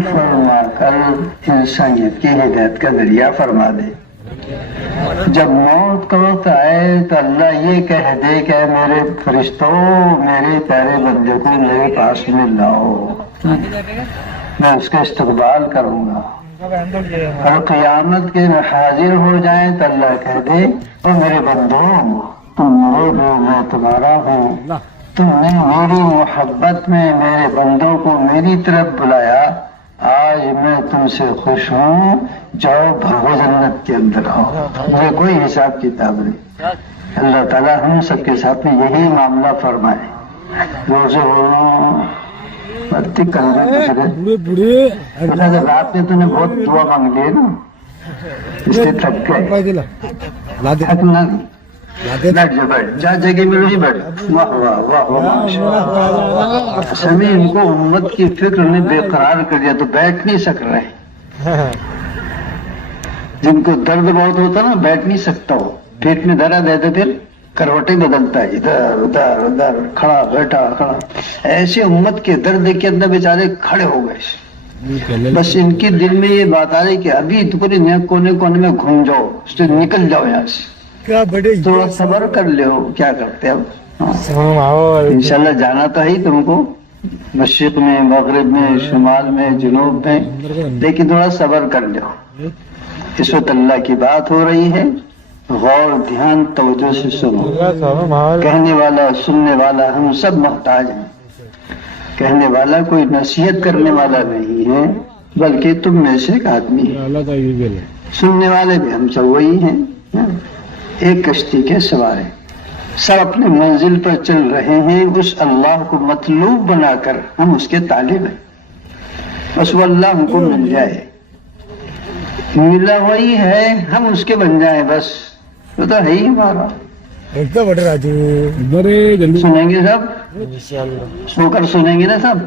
فرما کر انسانیت کی ہدایت کا ذریعہ فرما دے. جب موت کا وقت آئے تو اللہ یہ کہہ دے کہ میرے فرشتوں میرے پیارے بندے کو میرے پاس میں لاؤ، میں اس کا استقبال کروں گا. اور قیامت کے حاضر ہو جائیں تو اللہ کہہ دے اور میرے بندوں تم میرے ہو میں تمہارا ہوں، تم نے میری محبت میں میرے بندوں کو میری طرف بلایا، آج میں تم سے خوش ہوں، جاؤ بھگو جنت کے اندر آؤ، مجھے کوئی حساب کتاب نہیں. اللہ تعالیٰ ہم سب کے ساتھ میں یہی معاملہ فرمائے. روزے رات میں تو نے بہت دعا مانگ لی نا، اس سے تھک گئے. بیٹھ جا جگہ میں نہیں بیٹھ. واہ واہ واہ واہ. سمی ان کو امت کی فکر نے بے قرار کر دیا تو بیٹھ نہیں سک رہے. جن کو درد بہت ہوتا نا بیٹھ نہیں سکتا ہو، پیٹ میں درد ہے تو پھر کروٹیں بدلتا ہے، ادھر ادھر ادھر کھڑا بیٹھا کھڑا. ایسے امت کے درد کے اندر بیچارے کھڑے ہو گئے. بس ان کے دل میں یہ بات آ رہی کہ ابھی پورے کونے کونے میں گھوم جاؤ، اس سے نکل جاؤ یہاں سے، تھوڑا صبر کر لو. کیا کرتے اب انشاءاللہ جانا تو ہے تم کو، مشرق میں مغرب میں شمال میں جنوب میں، لیکن تھوڑا صبر کر لو. اس وقت اللہ کی بات ہو رہی ہے، غور دھیان توجہ سے سنو. کہنے والا سننے والا ہم سب محتاج ہیں. کہنے والا کوئی نصیحت کرنے والا نہیں ہے بلکہ تم میں سے ایک آدمی ہے. سننے والے بھی ہم سب وہی ہیں. ایک کشتی کے سوار ہیں، سب اپنے منزل پر چل رہے ہیں. اس اللہ کو مطلوب بنا کر ہم اس کے طالب ہیں. بس وہ اللہ ہم کو مل جائے، ملا وہی ہے، ہم اس کے بن جائیں، بس وہ تو ہے ہی ہمارا. سنیں گے سب، سو کر سنیں گے نا سب.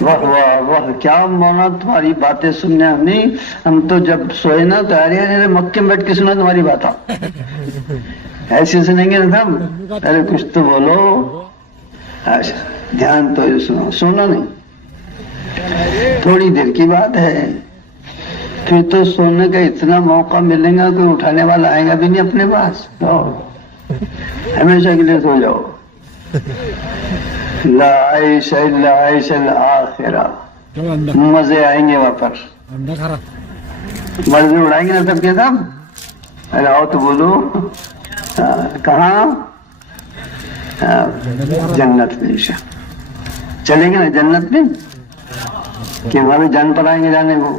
واہ واہ واہ، کیا مولا تمہاری باتیں سننے ہم تو جب سوئے نا تو ارے مکے میں بیٹھ کے سنا تمہاری بات. ایسے سنیں گے نا سب. ارے کچھ تو بولو. دھیان تو سنو، سونا نہیں، تھوڑی دیر کی بات ہے. پھر تو سونے کا اتنا موقع ملے گا کہ اٹھانے والا آئے گا بھی نہیں اپنے پاس. ہمیشہ کے لیے سو جاؤ. لا عیش الا عیش الاخرہ. مزے آئیں گے وہاں پر، مزے اڑائیں گے نا سب کے سب. ارے آؤ تو بولو. کہاں؟ جنت میں. چلیں گے نا جنت میں کہ وہاں بھی جان پر آئیں گے جانے کو.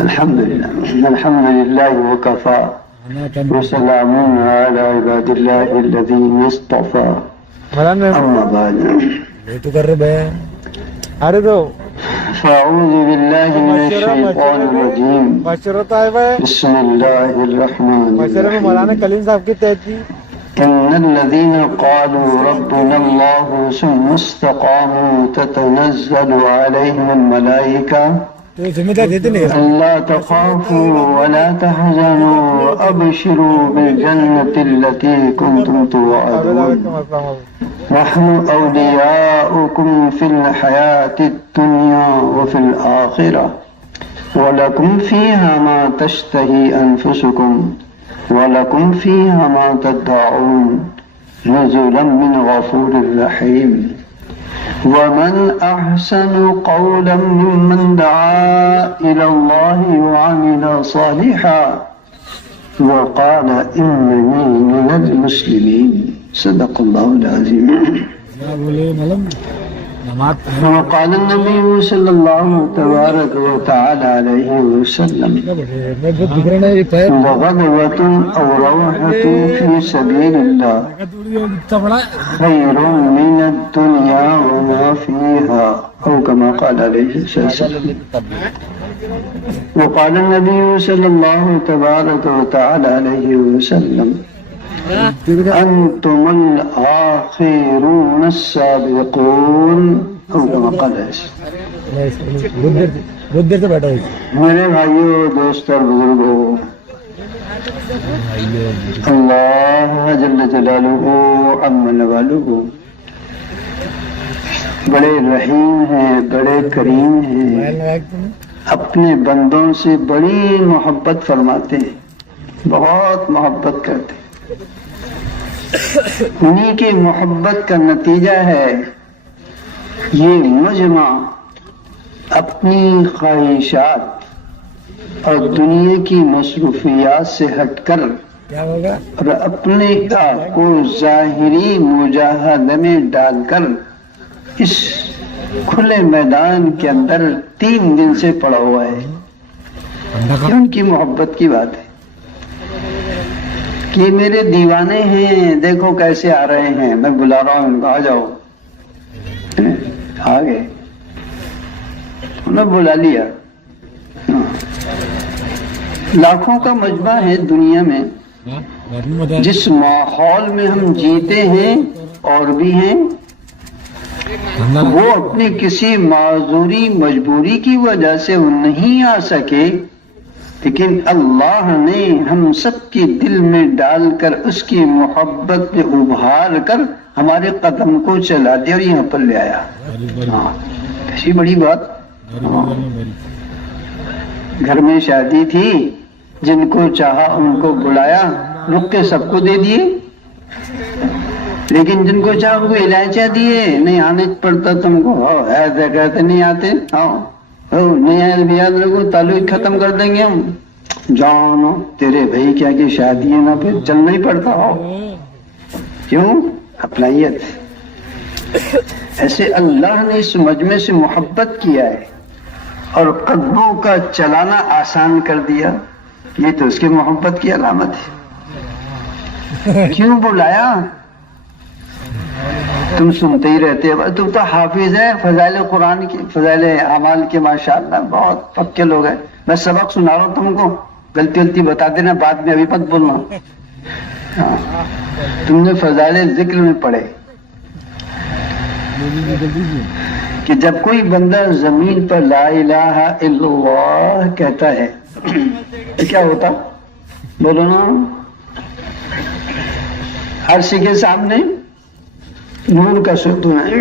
الحمدللہ الحمدللہ وکفا وسلام علی عباد اللہ الذین اصطفى. اما بعد فاعوذ باللہ من الشیطان الرجیم. بسم اللہ الرحمن الرحیم. ان الذين قالوا ربنا الله ثم استقاموا تتنزل عليهم الملائكة ألا تخافوا ولا تحزنوا وأبشروا بالجنة التي كنتم توعدون نحن أولياؤكم في الحياة الدنيا وفي الآخرة ولكم فيها ما تشتهي أنفسكم وَلَكُمْ فِيهَا مَا تَدَّعُونَ نُزُلًا مِّنْ غَفُورٍ رَّحِيمٍ. وَمَنْ أَحْسَنُ قَوْلًا مِّمَّنْ دَعَا إِلَى اللَّهِ وَعَمِلَ صَالِحًا وَقَالَ إِنَّنِي مِنَ الْمُسْلِمِينَ. صدق الله العظيم. وقال النبي صلى الله تبارك وتعالى عليه وسلم غدوة أو روحة في سبيل الله خير من الدنيا وما فيها أو كما قال عليه وسلم. وقال النبي صلى الله تبارك وتعالى عليه وسلم انتم الآخرون السابقون او كما قال. میرے بھائیو دوست اور بزرگوں، اللہ جل جلالہ عم نوالہ بڑے رحیم ہیں، بڑے کریم ہیں، اپنے بندوں سے بڑی محبت فرماتے ہیں، بہت محبت کرتے ہیں۔ انہی کی محبت کا نتیجہ ہے یہ مجمع اپنی خواہشات اور دنیا کی مصروفیات سے ہٹ کر اور اپنے آپ کو ظاہری مجاہدے میں ڈال کر اس کھلے میدان کے اندر 3 دن سے پڑا ہوا ہے۔ یہ ان کی محبت کی بات ہے کہ میرے دیوانے ہیں، دیکھو کیسے آ رہے ہیں، میں بلا رہا ہوں ان کو، آ جاؤ۔ آ گئے، انہوں نے بلا لیا۔ لاکھوں کا مجمع ہے دنیا میں، جس ماحول میں ہم جیتے ہیں اور بھی ہیں، وہ اپنی کسی معذوری مجبوری کی وجہ سے وہ نہیں آ سکے، لیکن اللہ نے ہم سب کے دل میں ڈال کر اس کی محبت میں ابھار کر ہمارے قدم کو چلا دیا اور یہاں پر لے آیا۔ کیسی بڑی بات۔ گھر میں شادی تھی، جن کو چاہا ان کو بلایا، رک کے سب کو دے دیے، لیکن جن کو چاہا ان کو الائچیاں دیے، نہیں آنے پڑتا تم کو، ایسے کہتے نہیں آتے، نہیں آئے بھی یاد رکھو تعلق ختم کر دیں گے ہم، جانو تیرے بھائی کیا کی شادی ہے نا، پھر چلنا ہی پڑتا ہو، کیوں؟ اپنائیت۔ ایسے اللہ نے اس مجمع سے محبت کیا ہے اور قدموں کا چلانا آسان کر دیا، یہ تو اس کی محبت کی علامت ہے۔ کیوں بلایا؟ تم سنتے ہی رہتے ہو، تم تو حافظ ہے فضائل قرآن کی، فضائل اعمال کے، ماشاءاللہ بہت پکے لوگ ہیں۔ میں سبق سنا رہا ہوں تم کو، غلطی بتا دینا بعد میں، ابھی مت بولنا۔ تم نے فضائل ذکر میں پڑھے کہ جب کوئی بندہ زمین پر لا الہ الا اللہ کہتا ہے تو کیا ہوتا؟ بولو نا، عرش کے سامنے نور کا ستون ہے،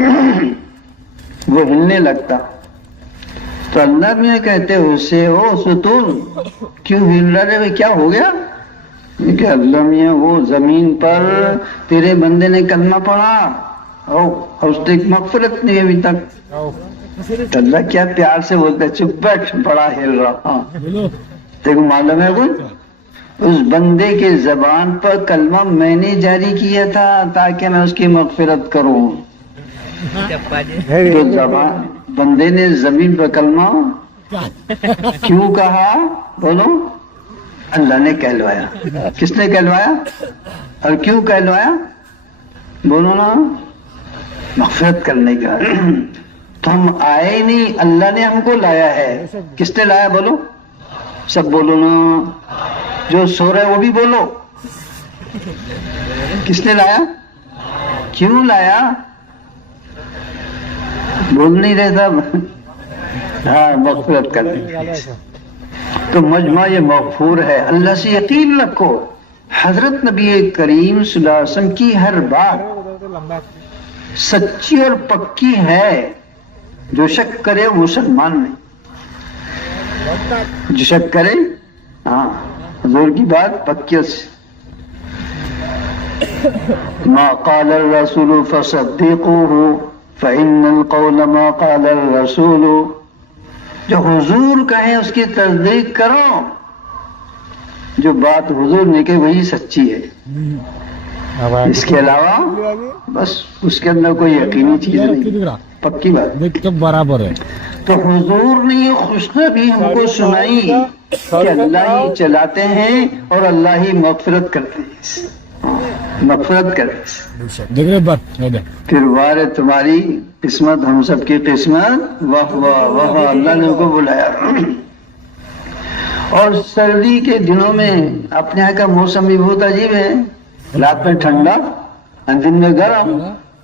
وہ ہلنے لگتا، تو اللہ بھی کہتے اسے، او ستون کیوں ہل رہا ہے، کیا ہو گیا؟ کہ اللہ میاں وہ زمین پر تیرے بندے نے کلمہ پڑھا اور اس نے مغفرت نہیں ابھی تک، تو اللہ کیا پیار سے بولتا ہے، چپ بیٹھ، بڑا ہل رہا۔ دیکھو معلوم ہے کچھ، اس بندے کے زبان پر کلمہ میں نے جاری کیا تھا تاکہ میں اس کی مغفرت کروں، تو زبان بندے نے زمین پر کلمہ کیوں کہا؟ بولو، اللہ نے کہلوایا۔ کس نے کہلوایا اور کیوں کہلوایا؟ بولو نا، مغفرت کرنے کا۔ تو ہم آئے نہیں، اللہ نے ہم کو لایا ہے۔ کس نے لایا؟ بولو، سب بولو نا، جو سو رہے وہ بھی بولو، کس نے لایا؟ کیوں لایا؟ بول نہیں رہے سب؟ ہاں، مغفرت کرنے۔ تو مجمع یہ مغفور ہے، اللہ سے یقین رکھو۔ حضرت نبی کریم صلی اللہ علیہ وسلم کی ہر بات سچی اور پکی ہے، جو شک کرے وہ مسلمان نہیں، جو شک کرے، ہاں حضور کی بات پکی سے۔ ما قال الرسول فصدقوه فإن القول ما قال الرسول، جو حضور کہیں اس کی تصدیق کرو، جو بات حضور نے کہی وہی سچی ہے، اس کے علاوہ بس اس کے اندر کوئی یقینی چیز نہیں، پکی بات برابر ہے۔ تو حضور نے یہ خوشخبری ہم کو سنائی کہ اللہ ہی چلاتے ہیں اور اللہ ہی مغفرت کرتے ہیں، مغفرت کرتے ہیں۔ پھر وار تمہاری قسمت، ہم سب کی قسمت، واہ واہ واہ، اللہ نے ان کو بلایا۔ اور سردی کے دنوں میں اپنے یہاں کا موسم بھی بہت عجیب ہے، رات میں ٹھنڈا، دن میں گرم،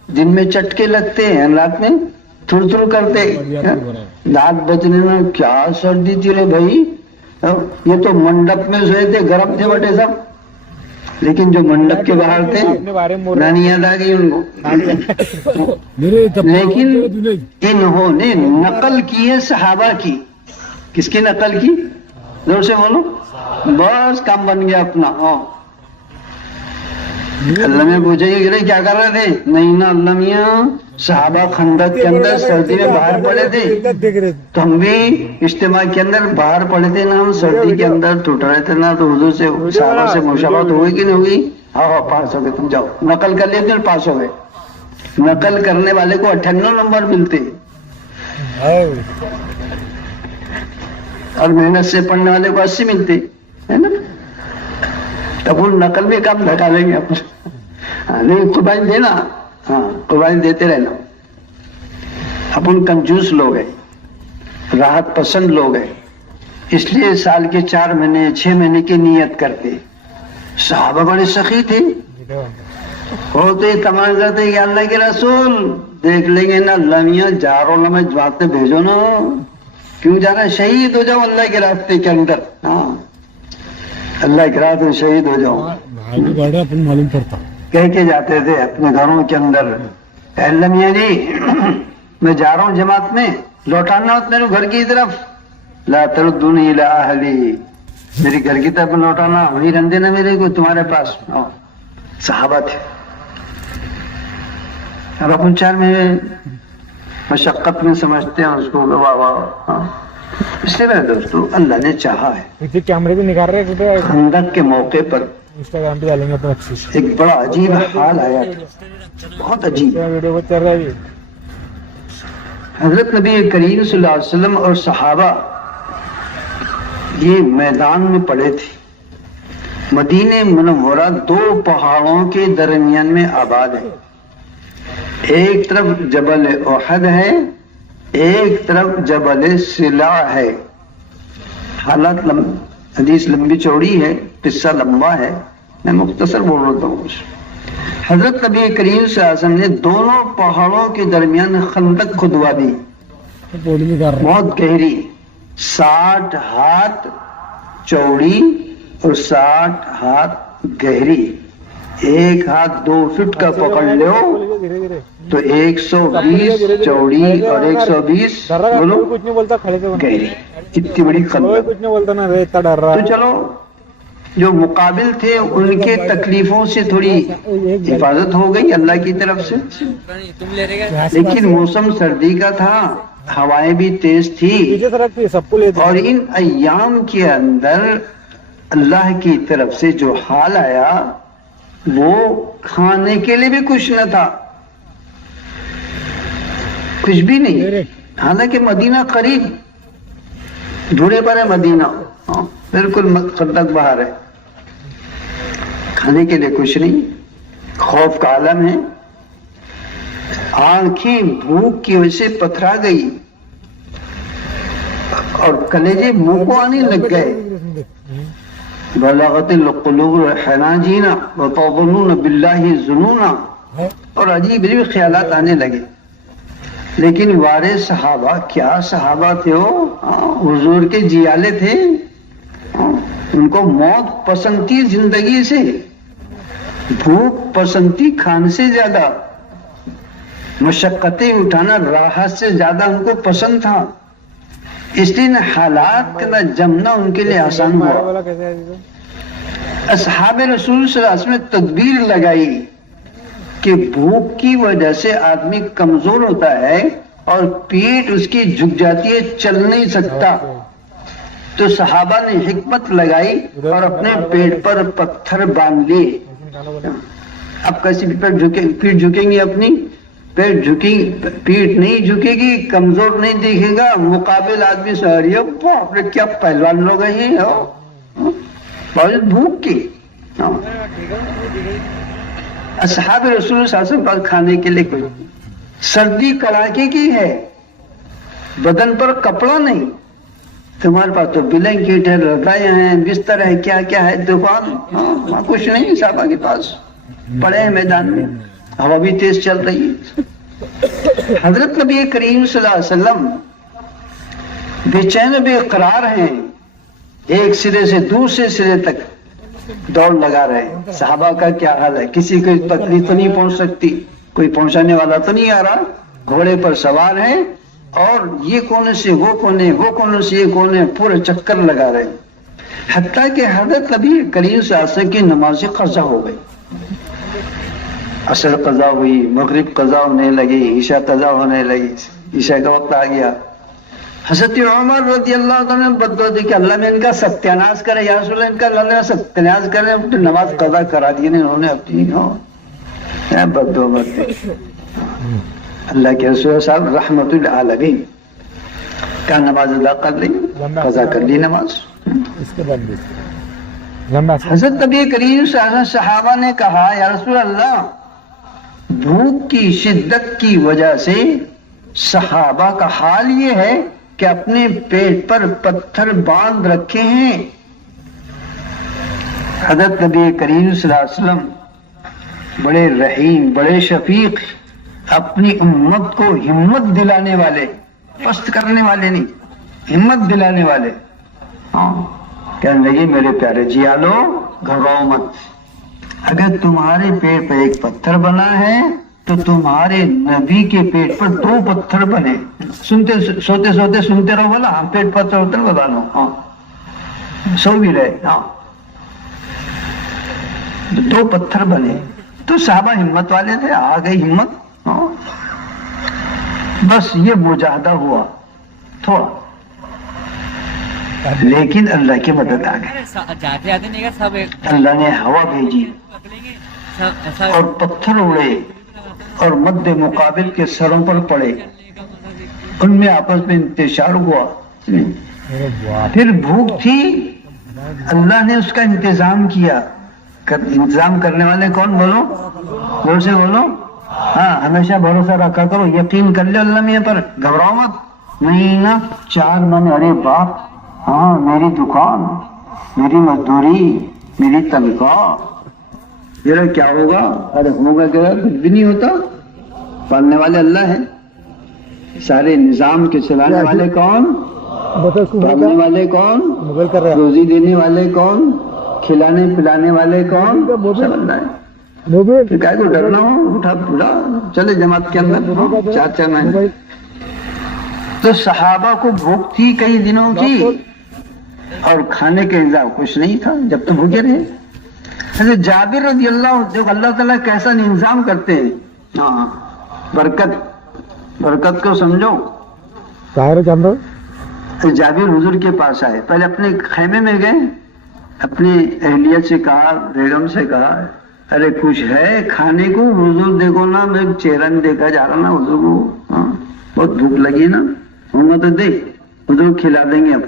دن میں چٹکے لگتے ہیں، رات میں تھر تھر کرتے، دانت بچنے میں کیا سردی تھی رے بھائی، یہ تو منڈپ میں سوئے تھے، گرم تھے بٹے سب، لیکن جو منڈپ کے باہر تھے نانی یاد آ گئی ان کو. لیکن انہوں نے نقل کی ہے صحابہ کی. کس کی نقل کی؟ زور سے بولو. بس کام بن گیا اپنا. اللہ میں پوچھے گی کیا کر رہے تھے؟ نہیں نا اللہ میاں، صحابہ خندق کے اندر سردی میں باہر پڑے تھے تو ہم بھی اجتماع کے اندر باہر پڑے تھے نا، ہم سردی کے اندر ٹوٹ رہے تھے نا، تو حضور سے صحابہ سے مشابہت ہوئی کہ نہیں ہوئی؟ ہاں پاس ہو گئے. تم جاؤ نقل کر لیے پھر پاس ہو گئے. نقل کرنے والے کو 98 نمبر ملتے اور محنت سے پڑھنے والے کو 80 ملتے ہے نا. تب وہ نقل میں کام دھکا لیں گے اپنے. نہیں قربانی دینا، ہاں قربانی دیتے رہنا. اپن کنجوس لوگ ہیں، راحت پسند لوگ ہیں، اس لیے سال کے 4 مہینے 6 مہینے کی نیت کرتے. صحابہ بڑے سخی تھے، ہوتے تمام کرتے یا اللہ کے رسول دیکھ لیں گے نا اللہ میاں جا رہا ہوں میں جواب بھیجو نا. کیوں جانا؟ شہید ہو جاؤ اللہ کے راستے کے اندر. ہاں اللہ کے راستے میں شہید ہو جاؤ معلوم پڑتا. کہہ کے جاتے تھے اپنے گھروں کے اندر، اللہ میاں جی میں جا رہا ہوں جماعت میں، لوٹانا میرے گھر کی طرف. لا تردونی الی اہلی، میری گھر کی طرف لوٹانا، وہیں رہنے دینا میرے کو تمہارے پاس. صحابہ تھے. اب اپن 4 میں مشقت میں سمجھتے ہیں اس کو. واہ واہ. اس لیے میرے دوستو اللہ نے چاہا ہے. کیمرے بھی نکال رہے خندق کے موقع پر انسٹاگرام پہ ڈالیں گے اپنا اچھی سے. ایک بڑا عجیب حال آیا تھا، بہت عجیب. ویڈیو چل رہا ہے. حضرت نبی کریم صلی اللہ علیہ وسلم اور صحابہ یہ میدان میں پڑے تھے. مدینہ منورہ 2 پہاڑوں کے درمیان میں آباد ہے. ایک طرف جبل احد ہے، ایک طرف جبل سلا ہے. حالات حدیث لمبی چوڑی ہے، قصہ لمبا ہے، میں مختصر بول رہا ہوں. حضرت نبی کریم صلی اللہ علیہ وسلم نے دونوں پہاڑوں کے درمیان خندق کھدوا دی، بہت گہری، 60 ہاتھ چوڑی اور 60 ہاتھ گہری. 1 ہاتھ 2 فٹ کا پکڑ لو تو 120 چوڑی اور 120 بولو گہری. اتنی بڑی خندق. تو چلو جو مقابل تھے ان کے تکلیفوں سے تھوڑی حفاظت ہو گئی اللہ کی طرف سے. لیکن موسم سردی کا تھا، ہوائیں بھی تیز تھی، اور ان ایام کے اندر اللہ کی طرف سے جو حال آیا وہ کھانے کے لیے بھی کچھ نہ تھا، کچھ بھی نہیں. حالانکہ مدینہ قریب دھوڑے پر ہے مدینہ، بالکل خندق باہر ہے. کھانے کے لیے کچھ نہیں، خوف کا عالم ہے. آنکھیں بھوک کی وجہ سے پتھرا گئی اور کلیجے منہ کو آنے لگ گئے. بلغت القلوب الحناجینا وتظنون باللہ الظنونا، اور عجیب عجیب خیالات آنے لگے. لیکن وارے صحابہ، کیا صحابہ تھے وہ، حضور کے جیالے تھے. ان کو موت پسند تھی زندگی سے، بھوک پسند تھی کھانے سے زیادہ، مشقتیں اٹھانا راحت سے زیادہ ان کو پسند تھا. اس لیے حالات کا جمنا ان کے لیے آسان ہوا. اصحاب رسول صلی اللہ علیہ وسلم نے تدبیر لگائی کہ بھوک کی وجہ سے آدمی کمزور ہوتا ہے اور پیٹ اس کی جھک جاتی ہے، چل نہیں سکتا. تو صحابہ نے حکمت لگائی اور اپنے پیٹ پر پتھر باندھ لیے. اب کیسے پیٹ جھکیں گی اپنی؟ پیٹ نہیں جھکے گی، کمزور نہیں دیکھے گا. مقابل آدمی سہری باپ رے کیا پہلوان لوگ ہیں، بہت بھوک کی. اصحاب رسول صلی اللہ علیہ وسلم پر کھانے کے لیے کوئی، سردی کڑاکے کی ہے، بدن پر کپڑا نہیں. تمہارے پاس تو بلینکٹ ہے، رضائیاں ہیں، بستر ہے، کیا کیا ہے دکان، وہاں کچھ نہیں. صحابہ کے پاس پڑے ہیں میدان میں، ہوا بھی تیز چل رہی ہے. حضرت نبی کریم صلی اللہ علیہ وسلم بے چین بے قرار ہیں، ایک سرے سے دوسرے سرے تک دوڑ لگا رہے ہیں. صحابہ کا کیا حال ہے؟ کسی کو تکلیف تو نہیں پہنچ سکتی, کوئی پہنچانے والا تو نہیں آ رہا, گھوڑے پر سوار ہیں اور یہ کونے سے وہ کونے, وہ کونے سے یہ کونے, پورے چکر لگا رہے ہیں. حتیٰ کہ حضرت نبی کریم صلی اللہ علیہ وسلم کی نماز قضا ہو گئی. عصر قضا ہوئی, مغرب قضا ہونے لگی, عشاء قضا ہونے لگی, عشاء کا وقت آ گیا. حضرت عمر رضی اللہ عنہ نے بدعا دی کہ اللہ میں ان کا ستیاناش کرے, یا رسول اللہ ان کا اللہ نے ستیاناش کرے, نماز قضا کرا دی انہوں نے اپنی. بدعا مت دی. اللہ کے رسول صاحب رحمت العالمین کا نماز ادا کر لی, قضا کر لی نماز. اس کے بعد لمبا حضرت نبی کریم صلی اللہ علیہ وسلم صحابہ نے کہا یا رسول اللہ بھوک کی شدت کی وجہ سے صحابہ کا حال یہ ہے کہ اپنے پیٹ پر پتھر باندھ رکھے ہیں. حضرت نبی کریم صلی اللہ علیہ وسلم بڑے رحیم, بڑے شفیق, اپنی امت کو ہمت دلانے والے, پست کرنے والے نہیں, ہمت دلانے والے. کہنے لگے میرے پیارے جیالو گھبراؤ مت, اگر تمہارے پیٹ پر ایک پتھر بنا ہے تو تمہارے نبی کے پیٹ پر 2 پتھر بنے. سوتے سوتے سنتے رہو, بولا ہاں پیٹ پتھر بتا لو, ہاں سو بھی رہے, ہاں 2 پتھر بنے. تو صحابہ ہمت والے تھے, آ گئی ہمت. ہاں بس یہ مجاہدہ ہوا تھوڑا, لیکن اللہ کی مدد آ گئی. اللہ نے ہوا بھیجی اور پتھر اڑے اور مد مقابل کے سروں پر پڑے, ان میں آپس میں انتشار ہوا. پھر بھوک تھی, اللہ نے اس کا انتظام کیا. انتظام کرنے والے کون؟ بولو, زور سے بولو. ہاں ہمیشہ بھروسہ رکھا کرو, یقین کر لو اللہ میاں پر, گھبراؤ مت. مہینہ 4 مہینے, ارے باپ, ہاں میری دکان, میری مزدوری, میری تنخواہ, میرا کیا ہوگا؟ ارے ہوگا کیا؟ کچھ بھی نہیں ہوتا. پالنے والے اللہ ہیں, سارے نظام کے چلانے والے کون؟ پالنے والے کون؟ روزی دینے والے کون؟ کھلانے پلانے والے کون؟ سب اللہ ہے. پھر کیا کو ڈرنا ہو, اٹھا پورا چلے جماعت کے اندر 4 مہینے. تو صحابہ کو بھوک تھی کئی دنوں کی اور کھانے کے انتظام کچھ نہیں تھا جب تو بھوکے رہے. حضرت جابر رضی اللہ تعالیٰ کیسا انتظام کرتے ہیں. ہاں برکت کو سمجھو. جابر حضور کے پاس آئے, پہلے اپنے خیمے میں گئے, اپنی اہلیت سے کہا, بیگم سے کہا ارے کچھ ہے کھانے کو؟ حضور دیکھو نا, میں چہرہ نہیں دیکھا جا رہا نا حضور کو, ہاں بہت بھوک لگی نا, ہوگا تو دے, حضور کھلا دیں گے. اب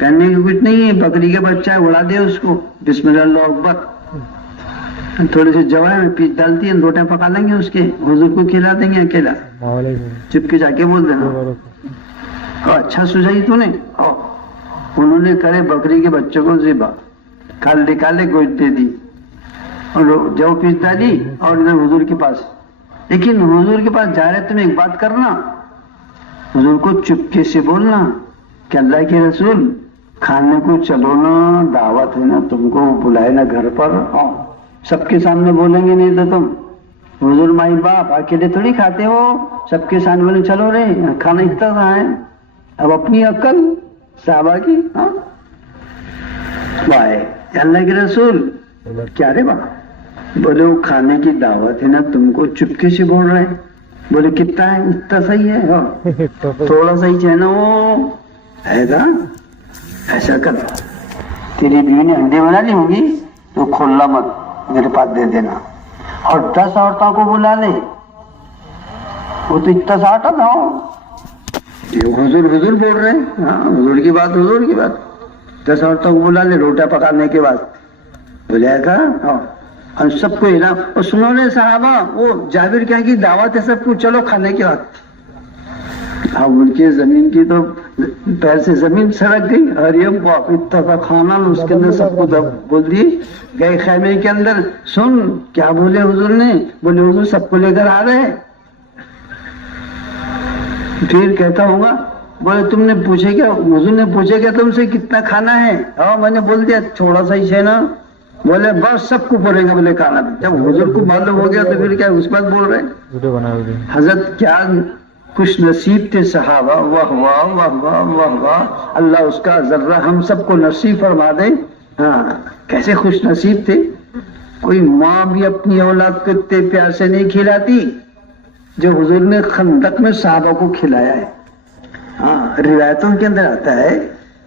کہنے کی کچھ نہیں ہے, بکری کا بچہ ہے, اڑا دے اس کو, بسم اللہ اکبر, تھوڑے سے جوڑے میں پیس ڈالتی ہیں, روٹیاں پکا لیں گے اس کے, حضور کو کھلا دیں گے اکیلا. چپ کے جا کے بول دینا اچھا سجائی تو نے. انہوں نے کرے بکری کے بچوں کو ذبح, کھال نکالے, گوشت دے دی اور جو پیس ڈالی اور ادھر حضور کے پاس. لیکن حضور کے پاس جا رہے تم ایک بات کرنا, حضور کو چپکے سے بولنا کہ اللہ کے رسول کھانے کو چلو نا, دعوت ہے نا, تم کو بلائے نا گھر پر. سب کے سامنے بولیں گے نہیں تو تم حضور مائی باپ اکیلے تھوڑی کھاتے ہو, سب کے سامنے بولیں چلو رے کھانا اتنا رہا ہے. اب اپنی عقل صحابہ کی. ہاں بھائی اللہ کے رسول کیا رے باپ, بولے وہ کھانے کی دعوت ہے نا, تم کو چپکے سے بول رہے ہیں. بولے کتنا ہے؟ اتنا صحیح ہے, تھوڑا صحیح ہے نا وہ. ایسا کر, تیری بیوی نے انڈے بنا لی ہوگی تو کھولنا مت, میرے پاس دے دینا, اور 10 عورتوں کو بلا لے, وہ تو اتنا سا آٹا تھا. حضور بول رہے ہیں, ہاں حضور کی بات, 10 عورتوں کو بلا لے روٹا پکانے کے بعد. بولے گا اور سب کو انعام. اور سنو نے صحابہ, وہ جابر کیا کی دعوت ہے سب کو, چلو کھانے کے بعد. اب ان کی زمین کی تو پیر سے زمین سڑک گئی. ارے باپ اتنا سا کھانا, اس کے اندر سب کو بول دی. گئے خیمے کے اندر, سن کیا بولے حضور نے؟ بولے حضور سب کو لے کر آ رہے. پھر کہتا ہوگا, بولے تم نے پوچھے کیا, حضور نے پوچھے کیا تم سے کتنا کھانا ہے؟ میں نے بول دیا تھوڑا سا ہی ہے نا. بولے بس سب کو پڑے گا بولے کھانا. جب حضور کو معلوم ہو گیا تو پھر کیا اس بات بول رہے ہیں. ویڈیو بنا ہوئی. حضرت کیا خوش نصیب تھے صحابہ. واہ واہ واہ واہ واہ واہ. اللہ اس کا ذرہ ہم سب کو نصیب فرما دے. ہاں کیسے خوش نصیب تھے. کوئی ماں بھی اپنی اولاد کو اتنے پیار سے نہیں کھلاتی جو حضور نے خندق میں صحابہ کو کھلایا ہے. ہاں روایتوں کے اندر آتا ہے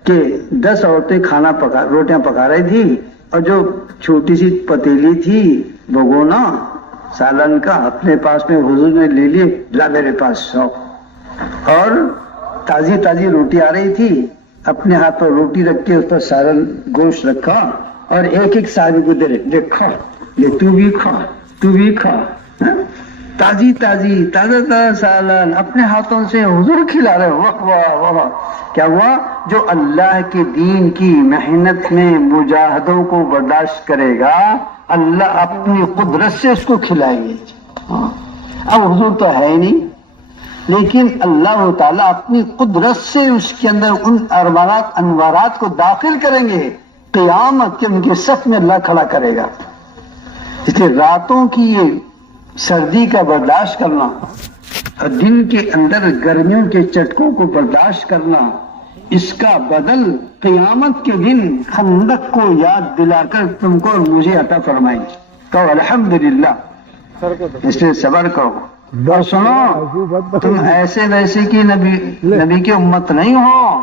کہ 10 عورتیں روٹیاں پکا رہی تھی اور جو چھوٹی سی پتیلی تھی بھگونا سالن کا اپنے پاس میں حضور نے لے لیے. لا میرے پاس 100. اور تازی تازی روٹی آ رہی تھی. اپنے ہاتھ پر روٹی رکھ کے اس پر سالن گوشت رکھا اور ایک ایک صحابی کو دے رہے. دیکھا یہ تو بھی کھا تو بھی کھا. تازی تازی تازہ تازہ سالن اپنے ہاتھوں سے حضور کھلا رہے. واہ واہ واہ. کیا ہوا؟ جو اللہ کے دین کی محنت میں مجاہدوں کو برداشت کرے گا اللہ اپنی قدرت سے اس کو کھلائے گی. اب حضور تو ہے ہی نہیں لیکن اللہ تعالیٰ اپنی قدرت سے اس کے اندر ان انوارات کو داخل کریں گے. قیامت کے ان کے صف میں اللہ کھڑا کرے گا. اس لیے راتوں کی یہ سردی کا برداشت کرنا اور دن کے اندر گرمیوں کے چٹکوں کو برداشت کرنا اس کا بدل قیامت کے دن خندق کو یاد دلا کر تم کو اور مجھے عطا فرمائے. کہو الحمدللہ. اس لیے صبر کرو اور سنو تم ایسے ویسے کی نبی کی امت نہیں ہو.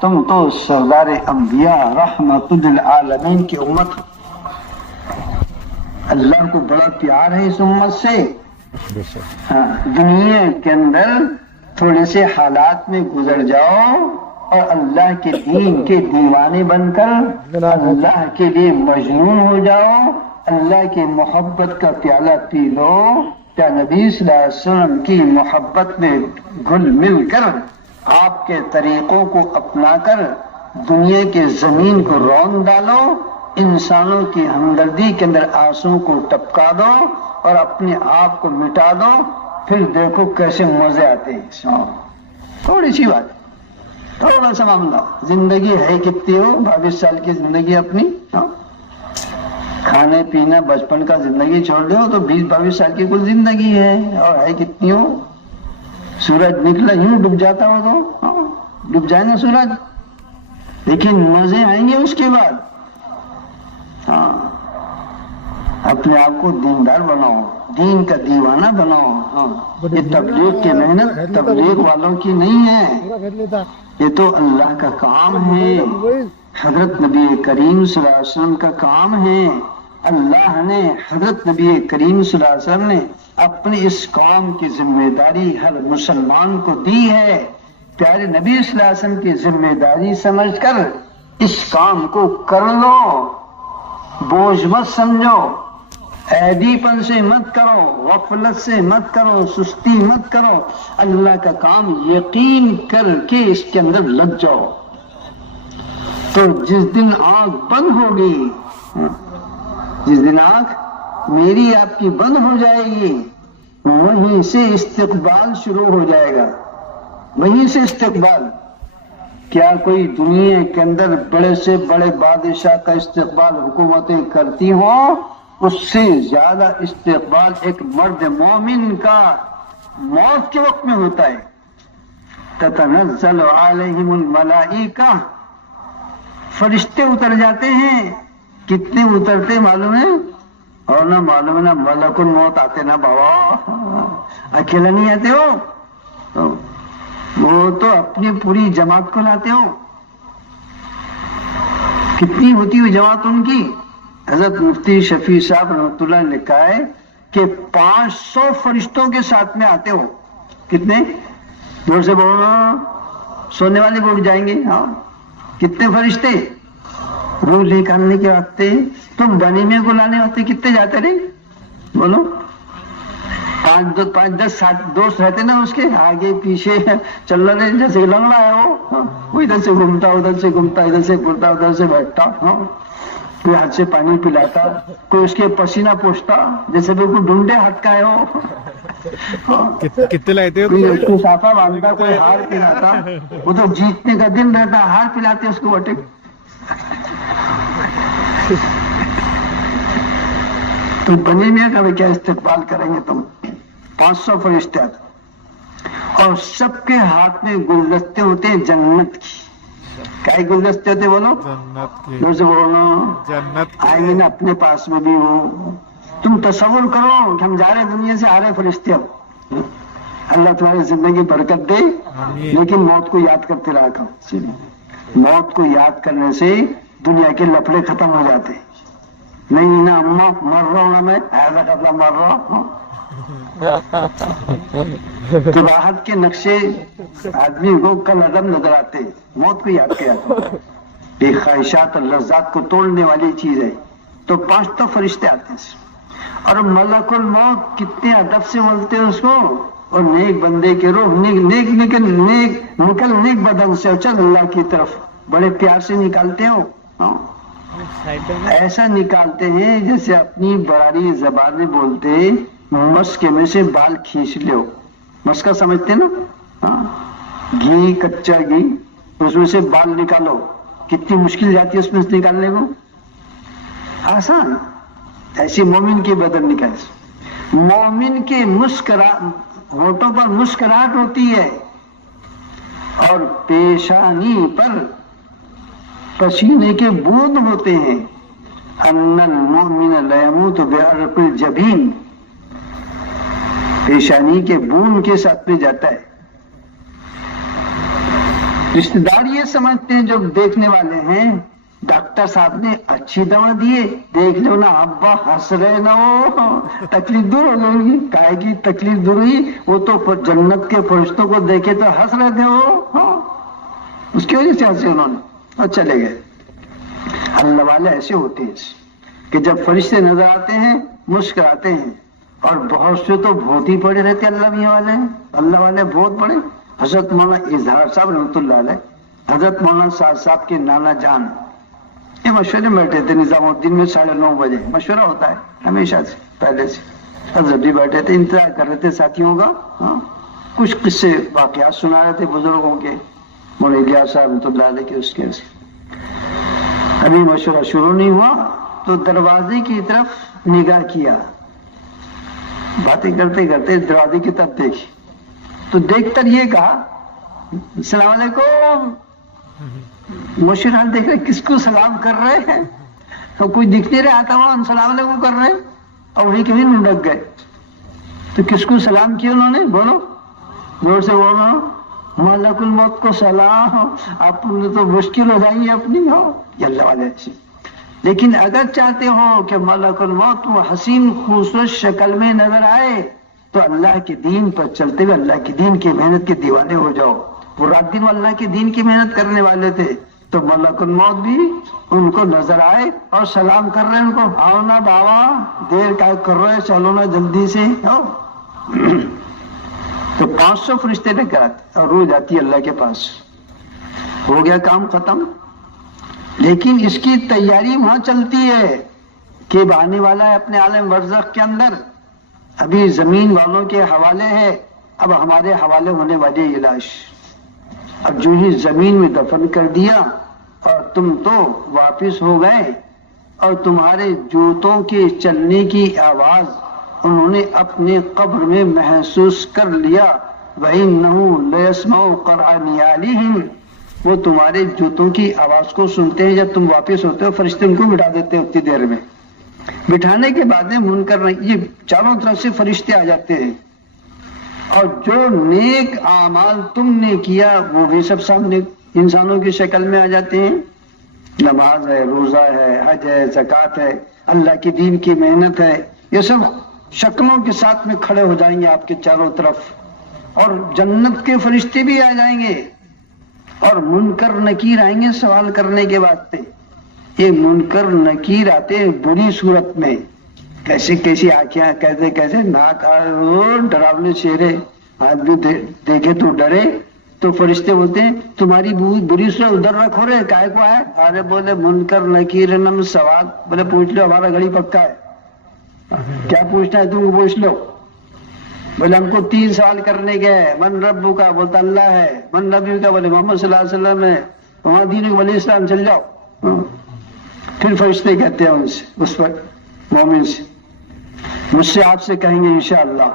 تم تو سردار انبیاء رحمت للعالمین کی امت. اللہ کو بڑا پیار ہے اس امت سے. ہاں دنیا کے اندر تھوڑے سے حالات میں گزر جاؤ اور اللہ کے دین کے دیوانے بن کر اللہ کے لیے مجنون ہو جاؤ. اللہ کی محبت کا پیالہ پی لو. کیا نبی صلی اللہ علیہ وسلم کی محبت میں گھل مل کر آپ کے طریقوں کو اپنا کر دنیا کے زمین کو رون ڈالو. انسانوں کی ہمدردی کے اندر آنسو کو ٹپکا دو اور اپنے آپ کو مٹا دو. پھر دیکھو کیسے مزے آتے ہیں. تھوڑی سی بات تھوڑا سا معاملہ. زندگی ہے کتنی ہو 22 سال کی زندگی اپنی. کھانے پینا بچپن کا زندگی چھوڑ دو تو 20-22 سال کی کل زندگی ہے. اور ہے کتنی ہو. سورج نکلا یوں ڈوب جاتا ہو تو ڈوب جائے نا سورج لیکن مزے آئیں گے اس کے بعد. ہاں اپنے آپ کو دیندار بناؤ دین کا دیوانہ بناؤ. ہاں یہ تبلیغ کی محنت تبلیغ والوں کی نہیں ہے. یہ تو اللہ کا کام ہے. حضرت نبی کریم صلی اللہ علیہ وسلم کا کام ہے. اللہ نے حضرت نبی کریم صلی اللہ علیہ وسلم نے اپنی اس قوم کی ذمہ داری ہر مسلمان کو دی ہے. پیارے نبی صلی اللہ علیہ وسلم کی ذمہ داری سمجھ کر اس کام کو کر لو. بوجھ مت سمجھو. عیدی پن سے مت کرو. غفلت سے مت کرو. سستی مت کرو. اللہ کا کام یقین کر کے اس کے اندر لگ جاؤ. تو جس دن آنکھ بند ہوگی جس دن آنکھ میری آپ کی بند ہو جائے گی وہیں سے استقبال شروع ہو جائے گا. وہیں سے استقبال. کیا کوئی دنیا کے اندر بڑے سے بڑے بادشاہ کا استقبال حکومتیں کرتی ہوں اس سے زیادہ استقبال ایک مرد مومن کا موت کے وقت میں ہوتا ہے. تتنزل علیہم الملائکہ. فرشتے اتر جاتے ہیں. کتنے اترتے معلوم ہے اور نہ معلوم ہے نہ ملک الموت آتے نا بابا. اکیلا نہیں آتے ہو وہ تو اپنی پوری جماعت کو لاتے ہو. کتنی ہوتی ہوئی جماعت ان کی. حضرت مفتی شفیع صاحب رحمۃ اللہ نے لکھا ہے کہ 500 فرشتوں کے ساتھ میں آتے ہو. کتنے دور سے بولو سونے والے بھی اٹھ جائیں گے. ہاں کتنے فرشتے روح نکالنے کے واسطے. تم بنی میں کو لانے واسطے کتنے جاتے رہے بولو. 5-10 دوست رہتے نا اس کے آگے پیچھے چل رہے جیسے لنگڑا ہے وہ ادھر سے گھومتا ادھر سے گھومتا ادھر سے پڑتا ادھر سے بیٹھتا. کوئی ہاتھ سے پانی پلاتا کوئی اس کے پسینہ پوچھتا جیسے بالکل ڈونڈے ہاتھ کا ہے وہ. کتنے لاتے ہو. کوئی اس کو صافہ باندھتا کوئی ہار پلاتا. وہ تو جیتنے کا دن رہتا ہار پلاتے اس کو بٹے. تو بنی میاں کا کیا استقبال کریں گے تم؟ 500 فرشتے آتے اور سب کے ہاتھ میں گلدستے ہوتے ہیں جنت کی. کیا گلدستے ہوتے بولو؟ جنت کے. جیسے بولو جنت آئیں گے نا اپنے پاس میں بھی وہ. تم تصور کرو کہ ہم جا رہے ہیں دنیا سے، آ رہے فرشتے. اب اللہ تمہاری زندگی برکت دے، آمین. لیکن موت کو یاد کرتے رہا کرو. موت کو یاد کرنے سے دنیا کے لفڑے ختم ہو جاتے. نہیں نا اماں مر رہا ہوں نا میں، ایسا قبلہ مر رہا ہوں. تو راحت کے نقشے آدمی کو کل عدم نظر آتے. موت کو یاد کیا کرو. یہ خواہشات اور لذات کو توڑنے والی چیز ہے. تو 5 تو فرشتے آتے ہیں اور ملک الموت کتنے ادب سے بولتے ہیں اس کو. اور نیک بندے کے روح نکل نیک بدن سے اور چل اللہ کی طرف. بڑے پیار سے نکالتے ہو. ایسا نکالتے ہیں جیسے اپنی براری زبان میں بولتے مسکے میں سے بال کھینچ لو. مسکا سمجھتے نا؟ گھی، کچا گھی، اس میں سے بال نکالو. کتنی مشکل جاتی ہے اس میں سے نکالنے کو؟ آسان. ایسی مومن کے بدن نکالے. مومن کے ہونٹوں پر مسکراہٹ ہوتی ہے اور پیشانی پر پسینے کے بوند ہوتے ہیں. ان المؤمن لا يموت بعرق الجبین. پیشانی کے بوند کے ساتھ میں جاتا ہے. رشتے دار یہ سمجھتے ہیں جو دیکھنے والے ہیں ڈاکٹر صاحب نے اچھی دوا دیے، دیکھ لو نا ابا ہنس رہے نا، وہ تکلیف دور ہو جائے گی. کائے کی تکلیف دور ہوئی؟ وہ تو جنت کے فرشتوں کو دیکھے تو ہنس رہے تھے وہ. اس کی وجہ سے ہنسے انہوں نے اور چلے گئے. اللہ والے ایسے ہوتے ہیں کہ جب فرشتے نظر آتے ہیں مسکراتے ہیں. اور بہت سے تو بہت ہی پڑے رہتے اللہ میاں والے. اللہ والے بہت پڑے. حضرت مولانا اظہار صاحب رحمۃ اللہ علیہ، حضرت مولانا سعد صاحب کے نانا جان یہ مشورے میں بیٹھے تھے نظام الدین میں 9:30 بجے. مشورہ ہوتا ہے ہمیشہ سے، پہلے سے. حضرت بھی بیٹھے تھے، انتظار کر رہے تھے ساتھیوں کا. کچھ قصے واقعات سنا رہے تھے بزرگوں کے، مولانا الیاس صاحب رحمۃ اللہ علیہ کے. اس کے ابھی مشورہ شروع نہیں ہوا تو دروازے کی طرف نگاہ کیا. باتیں کرتے کرتے دروازے کی طرف دیکھی تو دیکھ کر یہ کہا السلام علیکم. مشرح دیکھ رہے کس کو سلام کر رہے ہیں، تو کوئی دکھ نہیں رہا تھا وہاں السلام علیکم کر رہے ہیں اور وہی کبھی لڑک گئے. تو کس کو سلام کیا انہوں نے؟ بولو زور سے بولو. ملک الموت کو سلام. آپ نے تو مشکل ہو جائیں گی اپنی ہو اللہ والے سے. لیکن اگر چاہتے ہو کہ ملک الموت وہ حسین خوبصورت شکل میں نظر آئے تو اللہ کے دین پر چلتے ہوئے اللہ کے دین کی محنت کے دیوانے ہو جاؤ. وہ رات دن اللہ کے دین کی محنت کرنے والے تھے تو ملک الموت بھی ان کو نظر آئے اور سلام کر رہے ہیں ان کو. آؤ نا بابا، دیر کا کر رہے، چلو نا جلدی سے. تو 500 فرشتے لے کر آتے اور روح جاتی ہے اللہ کے پاس. ہو گیا کام ختم. لیکن اس کی تیاری وہاں چلتی ہے کہ آنے والا ہے اپنے عالم برزخ کے اندر. ابھی زمین والوں کے حوالے ہے، اب ہمارے حوالے ہونے والی یہ لاش. اب جو ہی زمین میں دفن کر دیا اور تم تو واپس ہو گئے اور تمہارے جوتوں کے چلنے کی آواز انہوں نے اپنے قبر میں محسوس کر لیا. وَإِنَّهُ لَيَسْمَعُ قَرْعَ نِعَالِهِمْ. وہ تمہارے جوتوں کی آواز کو سنتے ہیں. جب تم واپس ہوتے ہو فرشتے ان کو بٹھا دیتے اتنی دیر میں. بٹھانے کے بعد میں منکر یہ چاروں طرف سے فرشتے آ جاتے ہیں اور جو نیک اعمال تم نے کیا وہ بھی سب سامنے انسانوں کی شکل میں آ جاتے ہیں. نماز ہے، روزہ ہے، حج ہے، زکوٰۃ ہے، اللہ کے دین کی محنت ہے، یہ سب شکلوں کے ساتھ میں کھڑے ہو جائیں گے آپ کے چاروں طرف. اور جنت کے فرشتے بھی آ جائیں گے اور منکر نکیر آئیں گے سوال کرنے کے واسطے. یہ منکر نکیر آتے ہیں بری صورت میں، کیسی کیسی آنکھیں، کیسے کیسے ناک، ڈراونے چہرے. آدمی دیکھے تو ڈرے. تو فرشتے بولتے ہیں تمہاری بری صورت ادھر رکھو رہے کائے کو آئے؟ ارے بولے منکر نکیر نم سوال. بولے پوچھ لو ہمارا گھڑی پکا ہے، کیا پوچھنا ہے تم کو پوچھ لو. بولے ہم کو 3 سوال کرنے کے ہیں. من ربو کا؟ بولتا اللہ ہے. من نبی کا؟ بولے محمد صلی اللہ علیہ وسلم ہے. وہاں دین کو بولے اسلام. چل جاؤ. پھر فرشتے کہتے ہیں ان سے، اس پر مومن سے مجھ سے آپ سے کہیں گے انشاءاللہ،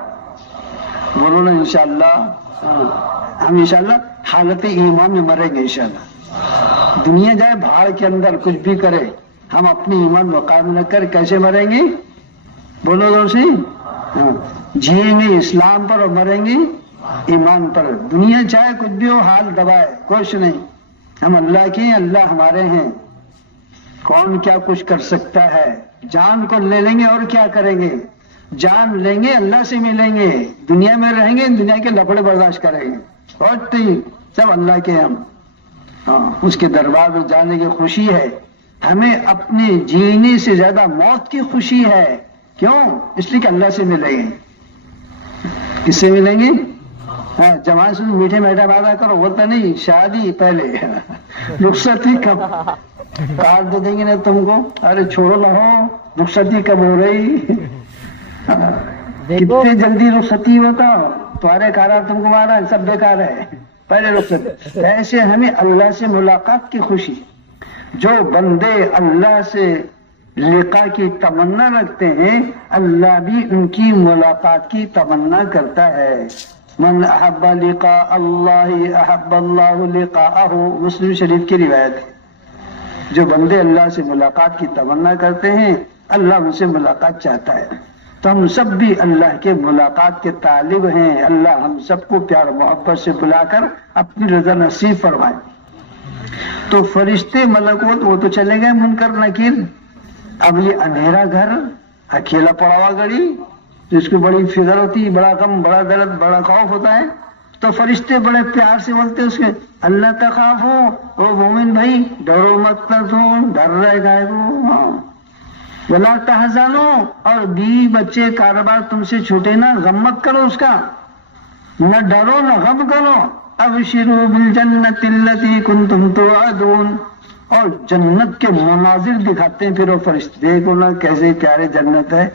بولو نا انشاءاللہ، ہم انشاءاللہ حالت ایمان میں مریں گے انشاءاللہ۔ دنیا جائے بھاڑ کے اندر کچھ بھی کرے، ہم اپنی ایمان مقام نہ کر کیسے مریں گے؟ بولو دوسری، جیئیں گے اسلام پر اور مریں گے ایمان پر۔ دنیا چاہے کچھ بھی ہو، حال دبائے، کچھ نہیں، ہم اللہ کے ہیں، اللہ ہمارے ہیں، کون کیا کچھ کر سکتا ہے؟ جان کو لے لیں گے اور کیا کریں گے؟ جان لیں گے، اللہ سے ملیں گے، دنیا میں رہیں گے، دنیا کے لفڑے برداشت کریں گے، اور سب اللہ کے ہم، اس کے دربار میں جانے کی خوشی ہے ہمیں، اپنے جینے سے زیادہ موت کی خوشی ہے۔ کیوں؟ اس لیے کہ اللہ سے ملیں گے۔ کس سے ملیں گے؟ جوان سے میٹھے میٹھا وعدہ کرو، بولتا نہیں، شادی پہلے، رخصتی کب؟ کارڈ دے دیں گے نا تم کو، ارے چھوڑو نہ ہو، رخصتی کب ہو رہی؟ کتنے جلدی رخصتی ہوتا، تمہارے کارا تم کو مارا، سب بیکار ہے، پہلے رخصتی۔ ایسے ہمیں اللہ سے ملاقات کی خوشی، جو بندے اللہ سے لقاء کی تمنا رکھتے ہیں، اللہ بھی ان کی ملاقات کی تمنا کرتا ہے۔ من احب لقاء اللہ احب اللہ لقاءہ، مسلم شریف کی روایت ہے۔ جو بندے اللہ سے ملاقات کی تمنا کرتے ہیں، اللہ ان سے ملاقات چاہتا ہے۔ تو ہم سب بھی اللہ کے ملاقات کے طالب ہیں، اللہ ہم سب کو پیار و محبت سے بلا کر اپنی رضا نصیب فرمائے۔ تو فرشتے ملکوت وہ تو چلے گئے منکر نکیر، اب یہ اندھیرا گھر اکیلا پڑا ہوا گڑی، جس کو بڑی فکر ہوتی، بڑا غم، بڑا درد، بڑا خوف ہوتا ہے، تو فرشتے بڑے پیار سے بولتے اس کے، اللہ تخافو، او مومن بھائی ڈرو مت، ڈر رہے گائے کو، ولا تحزنو، اور بیوی بچے کاروبار تم سے چھوٹے نہ، غم مت کرو اس کا، نہ ڈرو نہ غم کرو، ابشروا بالجنت التي كنتم توعدون، اور جنت کے مناظر دکھاتے ہیں پھر وہ فرشتے، دیکھو نا کیسے پیارے جنت ہے،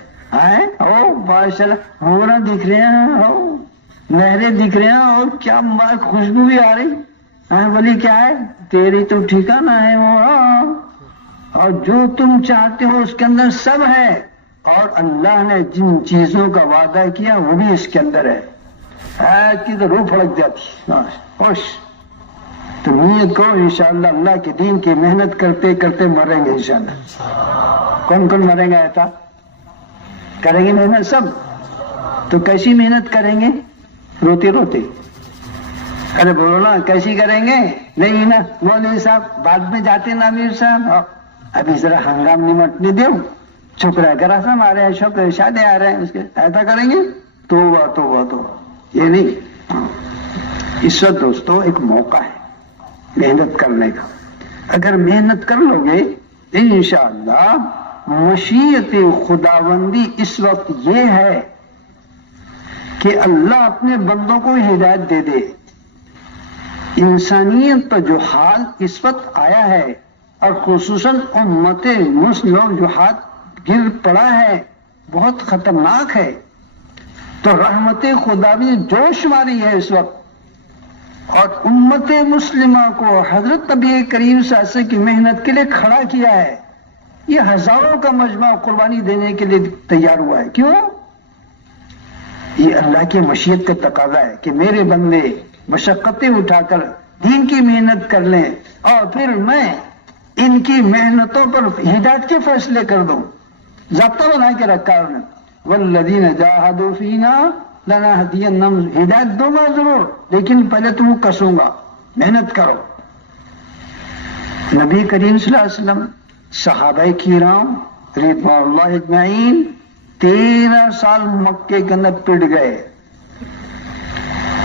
او ماشاءاللہ، ہورا دکھ رہے ہیں، نہریں دکھ رہے ہیں، اور کیا خوشبو بھی آ رہی، بولی کیا ہے تیری تو ٹھکانہ ہے وہ، اور جو تم چاہتے ہو اس کے اندر سب ہے، اور اللہ نے جن چیزوں کا وعدہ کیا وہ بھی اس کے اندر ہے۔ کی تو روح پھڑک جاتی، خوش۔ تو نیت کو انشاءاللہ اللہ کے دین کی محنت کرتے کرتے مریں گے انشاءاللہ۔ کون کون مریں گے؟ ایسا کریں گے محنت سب؟ تو کیسی محنت کریں گے؟ روتے روتے؟ ارے بولو نا کیسی کریں گے؟ نہیں نا مولوی صاحب بعد میں جاتے نا امیر صاحب، ابھی ذرا ہنگام نمٹنے دو، چھپ رہا کرا سا ہمارے یہاں شوق شادی آ رہے ہیں اس کے، ایسا کریں گے؟ تو یہ نہیں۔ اس وقت دوستو ایک موقع ہے محنت کرنے کا، اگر محنت کر لو گے انشاءاللہ مشیت خداوندی اس وقت یہ ہے کہ اللہ اپنے بندوں کو ہدایت دے دے۔ انسانیت پر جو حال اس وقت آیا ہے، اور خصوصاً امت مسلم جو ہاتھ گر پڑا ہے، بہت خطرناک ہے۔ تو رحمت خدا بھی جوش ماری ہے اس وقت، اور امت مسلمہ کو حضرت نبی کریم صلی اللہ علیہ وسلم کی محنت کے لیے کھڑا کیا ہے۔ یہ ہزاروں کا مجمع قربانی دینے کے لیے تیار ہوا ہے۔ کیوں؟ یہ اللہ کی مشیت کا تقاضا ہے کہ میرے بندے مشقتیں اٹھا کر دین کی محنت کر لیں، اور پھر میں ان کی محنتوں پر ہدایت کے فیصلے کر دوں۔ ضابطہ بنا کے رکھا ہے انہوں نے، والذین جاہدوا فینا لنہدینہم، ہدایت دوں گا ضرور، لیکن پہلے تم کسوں گا، محنت کرو۔ نبی کریم صلی اللہ علیہ وسلم، صحابہ کرام رضوان اللہ اجمعین 13 سال مکے کے اندر پڑ گئے،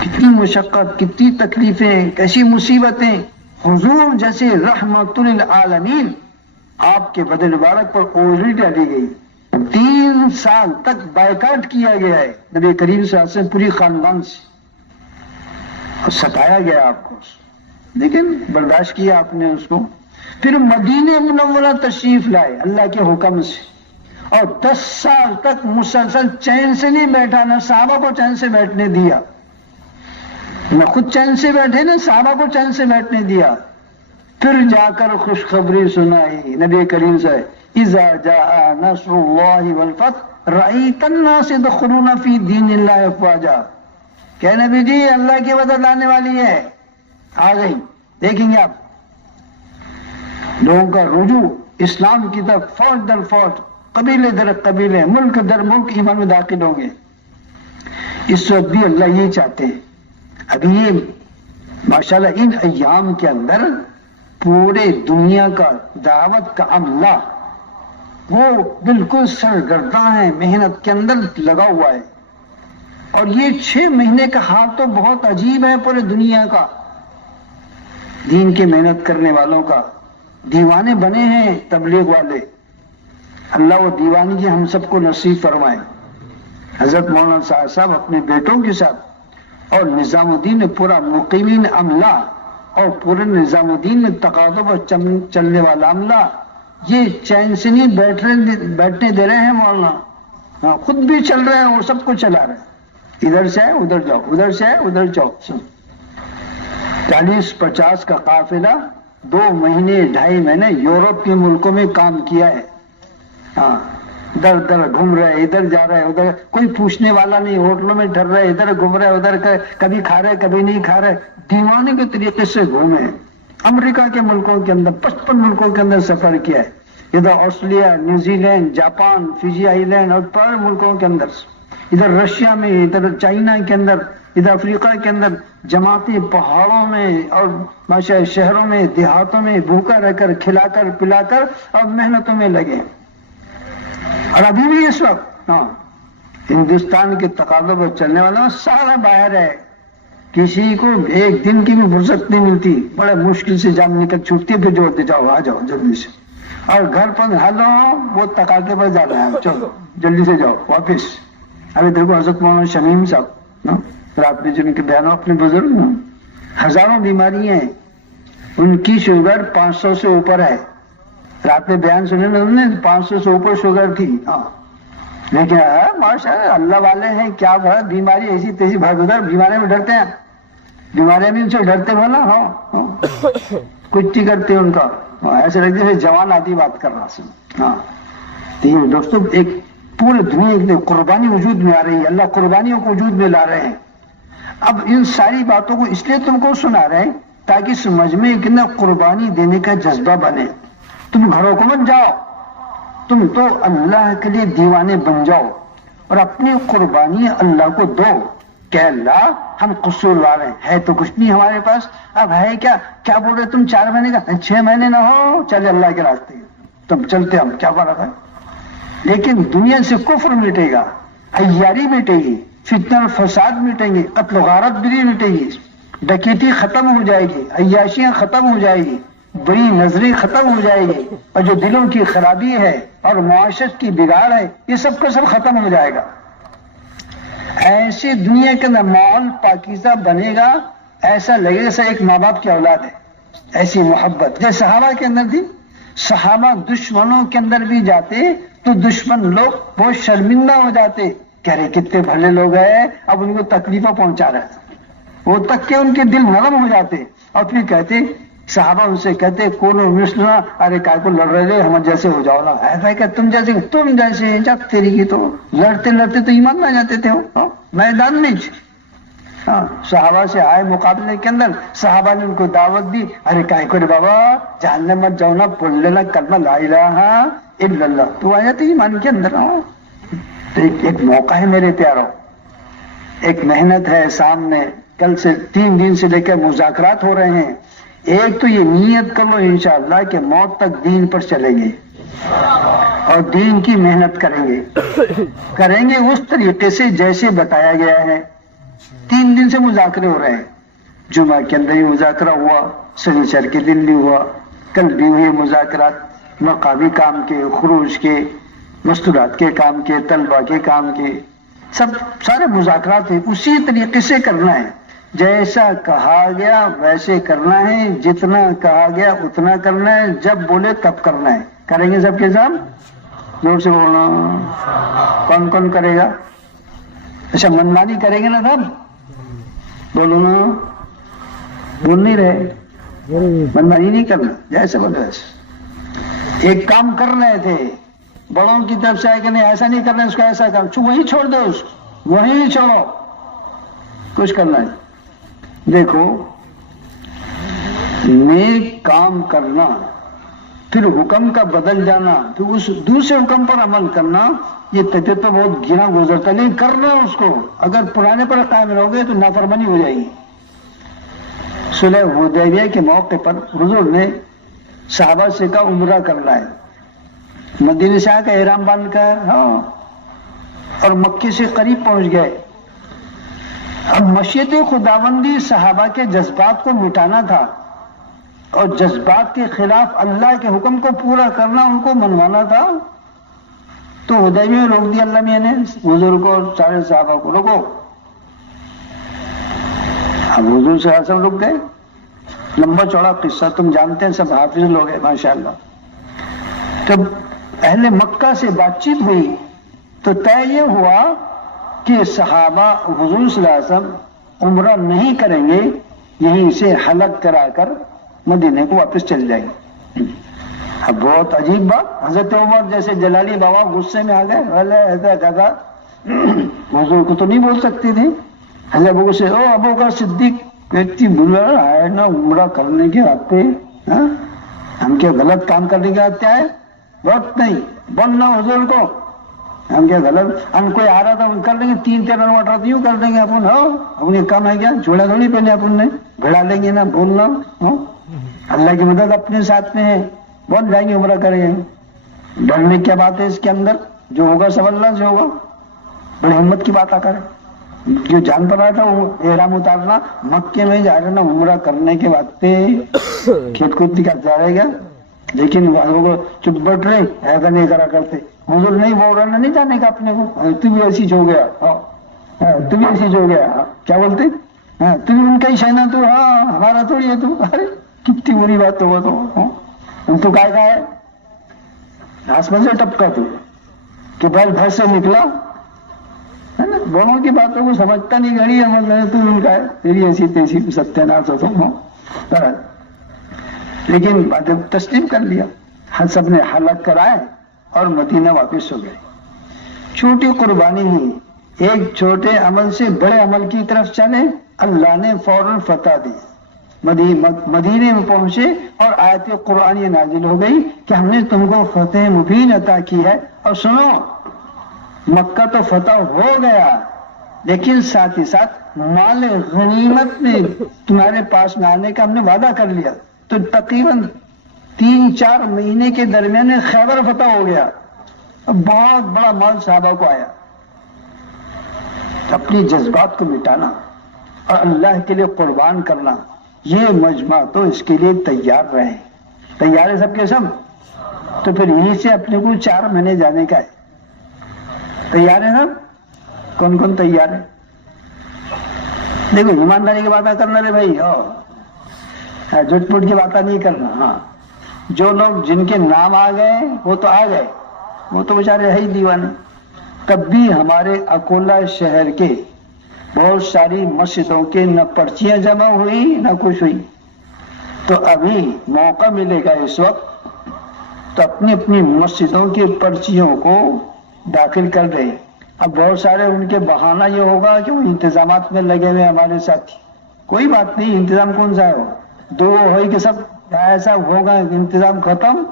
کتنی مشقت، کتنی تکلیفیں، کیسی مصیبتیں۔ حضور جیسے رحمت للعالمین آپ کے بدن مبارک پر اوڑھی ڈالی گئی، 3 سال تک بائیکاٹ کیا گیا ہے نبی کریم صلی اللہ علیہ وسلم پوری خاندان سے، اور ستایا گیا آپ کو، لیکن برداشت کیا آپ نے اس کو۔ پھر مدینہ منورہ تشریف لائے اللہ کے حکم سے، اور 10 سال تک مسلسل چین سے نہیں بیٹھا، نہ صحابہ کو چین سے بیٹھنے دیا، نہ خود چین سے بیٹھے، نہ صحابہ کو چین سے بیٹھنے دیا۔ پھر جا کر خوشخبری سنائی نبی کریم سے، اذا جاء نصر اللہ والفتح رأیت الناس يدخلون فی دین اللہ افواجا، کہ نبی جی اللہ کی مدد آنے والی ہے، آ گئی، دیکھیں گے آپ لوگوں کا رجوع اسلام کی طرف، فوج در فوج، قبیلے در قبیلے، ملک در ملک ایمان میں داخل ہوں گے۔ اس وقت بھی اللہ یہ چاہتے ہیں۔ ابھی یہ ماشاءاللہ ان ایام کے اندر پورے دنیا کا دعوت کا عملہ وہ بالکل سرگرداں ہے، محنت کے اندر لگا ہوا ہے، اور یہ 6 مہینے کا حال تو بہت عجیب ہے پورے دنیا کا، دین کے محنت کرنے والوں کا۔ دیوانے بنے ہیں تبلیغ والے، اللہ وہ دیوانگی ہم سب کو نصیب فرمائے۔ حضرت مولانا صاحب اپنے بیٹوں کے ساتھ اور نظام الدین نے پورا مقیمین عملہ اور پورے نظام الدین میں تقاضوں پر چلنے والا عملہ یہ چین سے نہیں بیٹھنے دے رہے ہیں مولانا، ہاں خود بھی چل رہے ہیں اور سب کو چلا رہے ہیں، ادھر سے ہے ادھر جاؤ، ادھر سے ہے ادھر جاؤ۔ 40-50 کا قافلہ 2 مہینے 2.5 مہینے یورپ کے ملکوں میں کام کیا ہے، ہاں در در گھوم رہے، ادھر جا رہے ادھر، کوئی پوچھنے والا نہیں، ہوٹلوں میں ٹھہر رہے، ادھر گھوم رہے ادھر، کبھی کھا رہے کبھی نہیں کھا رہے، دیوانے کے طریقے سے گھومے۔ امریکہ کے ملکوں کے اندر 55 ملکوں کے اندر سفر کیا ہے، ادھر Australia, New Zealand, Japan, Fiji island اور 3 ملکوں کے اندر، ادھر رشیا میں، ادھر چائنا کے اندر، ادھر افریقہ کے اندر، جماعتی پہاڑوں میں اور ماشاء شہروں میں دیہاتوں میں بھوکا رہ کر کھلا کر پلا کر اور محنتوں میں لگے۔ اور ابھی بھی اس وقت ہاں ہندوستان کے تقاضوں پر چلنے والا سارا باہر ہے، کسی کو ایک دن کی بھی فرصت نہیں ملتی، بڑے مشکل سے جام نکل چھٹتی ہے، پھر جوڑتے جاؤ آ جاؤ جلدی سے، اور گھر پر ہلو وہ تقاضے پر جا رہے ہیں، چلو جلدی سے جاؤ واپس۔ ابھی دیکھو حضرت مولانا شمیم صاحب رات میں جن کے بیانوں اپنے بزرگ ہزاروں بیماریاں ہیں، ان کی شوگر 500 سے اوپر ہے، رات میں بیان سنے نا انہوں نے 500 سے اوپر شوگر تھی، ہاں لیکن ماشاء اللہ والے ہیں، کیا بات، بیماری ایسی تیزی بھاگ ادھر، بیماری میں ڈرتے ہیں، بیماریاں بھی ان سے ڈرتے ہو نا، ہاں کچھ نہیں کرتے ان کا، ایسے لگتے ہیں جوان آدمی بات کر رہا سن، ہاں دوستوں ایک پورے دنیا کی قربانی وجود میں آ رہی ہے، اللہ قربانیوں کو وجود میں لا رہے ہیں۔ اب ان ساری باتوں کو اس لیے تم کو سنا رہے ہیں تاکہ سمجھ میں کتنا قربانی دینے کا جذبہ بنے۔ تم گھروں کو مت جاؤ، تم تو اللہ کے لیے دیوانے بن جاؤ اور اپنی قربانی اللہ کو دو کہ اللہ ہم قصوروار ہیں، ہے تو کچھ نہیں ہمارے پاس، اب ہے کیا بول رہے تم 4 مہینے کا، 6 مہینے نہ ہو چلے اللہ کے راستے تم چلتے، ہم کیا فرق ہے؟ لیکن دنیا سے کفر مٹے گا، عیاری مٹے گی، فتنہ اور فساد مٹیں گے، قتل و غارت بھی مٹے گی، ڈکیتی ختم ہو جائے گی، عیاشیاں ختم ہو جائے گی، بری نظری ختم ہو جائے گی، اور جو دلوں کی خرابی ہے اور معاشرت کی بگاڑ ہے یہ سب کا سب ختم ہو جائے گا۔ ایسی دنیا کے اندر ماحول پاکیزہ بنے گا، ایسا لگے گا جیسے ایک ماں باپ کی اولاد ہے، ایسی محبت جیسے صحابہ کے اندر تھی۔ صحابہ دشمنوں کے اندر بھی جاتے تو دشمن لوگ بہت شرمندہ ہو جاتے، کہہ رہے کتنے بھلے لوگ ہیں، اب ان کو تکلیفیں پہنچا رہے ہیں، وہ تک کہ ان کے دل نرم ہو جاتے، اور پھر کہتے صحابہ ان سے کہتے کونو مثلنا، ارے کائے کو لڑ رہے تھے، ہم جیسے ہو جاؤ نا، ایسا کہ تم جیسے جب تیری کی تو لڑتے لڑتے تو ایمان نہ جاتے تھے ہو میدان میں۔ صحابہ سے آئے مقابلے کے اندر، صحابہ نے ان کو دعوت دی، ارے کائے کو رے بابا جہنم مت جاؤ نا، بول لینا کلمہ لا الہ الا اللہ، تو آ جاتے ایمان کے اندر۔ تو ایک موقع ہے میرے پیاروں، ایک محنت ہے سامنے، کل سے 3 دن سے لے کر مذاکرات ہو رہے ہیں۔ ایک تو یہ نیت کر لو انشاءاللہ کہ موت تک دین پر چلیں گے اور دین کی محنت کریں گے اس طریقے سے جیسے بتایا گیا ہے۔ 3 دن سے مذاکرے ہو رہے ہیں، جمعہ کے اندر ہی مذاکرہ ہوا، سنیچر کے دن بھی ہوا، کل بھی ہوئے مذاکرات، مقامی کام کے، خروج کے، مستورات کے کام کے، طلبہ کے کام کے، سارے مذاکرات ہیں۔ اسی طریقے سے کرنا ہے، جیسا کہا گیا ویسے کرنا ہے، جتنا کہا گیا اتنا کرنا ہے، جب بولے تب کرنا ہے۔ کریں گے سب کے ساتھ؟ زور سے بولنا، کون کون کرے گا؟ اچھا منمانی کریں گے نا سب؟ بولو نا، بول نہیں رہے، منمانی نہیں کرنا، جیسے بولو ایسے۔ ایک کام کر رہے تھے بڑوں کی طرف سے آئے کہ نہیں ایسا نہیں کرنا اس کو ایسا کرنا، وہیں چھوڑ دو اس کو، وہیں چھوڑو، کچھ کرنا ہے۔ دیکھو نیک کام کرنا، پھر حکم کا بدل جانا، پھر اس دوسرے حکم پر عمل کرنا، یہ طبیعت تو بہت گنا گزرتا، لیکن کرنا اس کو، اگر پرانے پر قائم رہو گے تو نافرمانی ہو جائے گی۔ صلح حدیبیہ کے موقع پر حضور نے صحابہ سے کہا عمرہ کرنا ہے، مدینے سے آ کے احرام باندھ کر اور مکے سے قریب پہنچ گئے۔ اب مشیت خداوندی صحابہ کے جذبات کو مٹانا تھا اور جذبات کے خلاف اللہ کے حکم کو پورا کرنا، ان کو منوانا تھا، تو حدیبیہ میں روک دیا اللہ میاں نے حضور کو اور سارے صحابہ کو، روکو۔ اب حضور صلی اللہ علیہ وسلم رک گئے، لمبا چوڑا قصہ تم جانتے ہیں، سب حافظ لوگ ہیں ماشاءاللہ۔ جب اہل مکہ سے بات چیت ہوئی تو طے یہ ہوا کہ صحابہ حضور صلی اللہ علیہ وسلم عمرہ نہیں کریں گے، یہیں سے حلق کرا کر مدینے کو واپس چل جائیں گے۔ اب بہت عجیب بات، حضرت عمر جیسے جلالی بابا غصے میں آ گئے، ایسا کہا حضور کو تو نہیں بول سکتی تھی، حضرت ابو کو سے ابو کا صدیق ویکتی بلا ہے نا عمرہ کرنے کے آتے، ہم کیا غلط کام کرنے کے آتے آئے؟ بہت نہیں بولنا حضور کو، ہم کیا غلط، ہم کوئی آ رہا تھا ہم کر لیں گے، 3-13 نوٹ یوں کر دیں گے اپن، اپنے کام ہے کیا، جھوڑا تھوڑی پہنے اپن نے بھڑا لیں گے نا، بولنا اللہ کی مدد اپنے ساتھ میں ہے، بہت جائیں گے عمرہ کریں گے، ڈرنے کیا بات ہے اس کے اندر، جو ہوگا سب اللہ سے ہوگا، بڑی ہمت کی بات آ کر جو جان پڑ رہا تھا وہ احرام اتارنا مکے میں جا رہا نا عمرہ کرنے کے بعد پہ کھیت کود کا جا رہے گا، لیکن وہ چپ بیٹھ رہے ایسا نہیں کرا کرتے، حضور نہیں بول رہا نہیں جانے کا اپنے کو، تو بھی ایسی ہو گیا، تو بھی ایسی ہو گیا، کیا بولتے تو بھی ان کا ہی شہنا، تو ہمارا تھوڑی ہے، تو ارے کتنی بری بات ہوا تو کہا ہے آسمان سے ٹپکا تو کہ بیل گھر سے نکلا ہے نا، بڑوں کی باتوں کو سمجھتا نہیں، گھڑی ہے تو ان کا ہے تیری ایسی تیسی ستیہ ناش ہو، لیکن باتیں تسلیم کر لیا، سب نے حلق کرائے اور مدینہ واپس ہو گئے۔ چھوٹی قربانی ہی، ایک چھوٹے عمل سے بڑے عمل کی طرف چلے، اللہ نے فوراً فتح دی، مدینے میں پہنچے اور آیت قرآنی نازل ہو گئی کہ ہم نے تم کو فتح مبین عطا کی ہے، اور سنو مکہ تو فتح ہو گیا لیکن ساتھ ہی ساتھ مال غنیمت میں تمہارے پاس میں آنے کا ہم نے وعدہ کر لیا، تو تقریباً 3-4 مہینے کے درمیان میں خیبر فتح ہو گیا، بہت بڑا مال صحابہ کو آیا۔ اپنی جذبات کو مٹانا اور اللہ کے لیے قربان کرنا، یہ مجمع تو اس کے لیے تیار رہے، تیار ہے سب کے سب، تو پھر یہیں سے اپنے کو 4 مہینے جانے کا ہے، تیار ہے نا؟ کون کون تیار ہے؟ دیکھو ایمانداری کی باتیں کرنا رے بھائی، جھوٹ پوٹ کی باتیں نہیں کرنا۔ ہاں جو لوگ جن کے نام آ گئے وہ تو آ گئے، وہ تو بیچارے ہے ہی دیوانے۔ تب بھی ہمارے اکولا شہر کے بہت ساری مسجدوں کے نہ پرچیاں جمع ہوئی نہ کچھ ہوئی، تو ابھی موقع ملے گا اس وقت تو اپنی اپنی مسجدوں کی پرچیوں کو داخل کر رہے۔ اب بہت سارے ان کے بہانہ یہ ہوگا کہ وہ انتظامات میں لگے ہوئے ہمارے ساتھی، کوئی بات نہیں، انتظام کون سا ہے، دو ہوئی کہ سب ایسا ہوگا انتظام ختم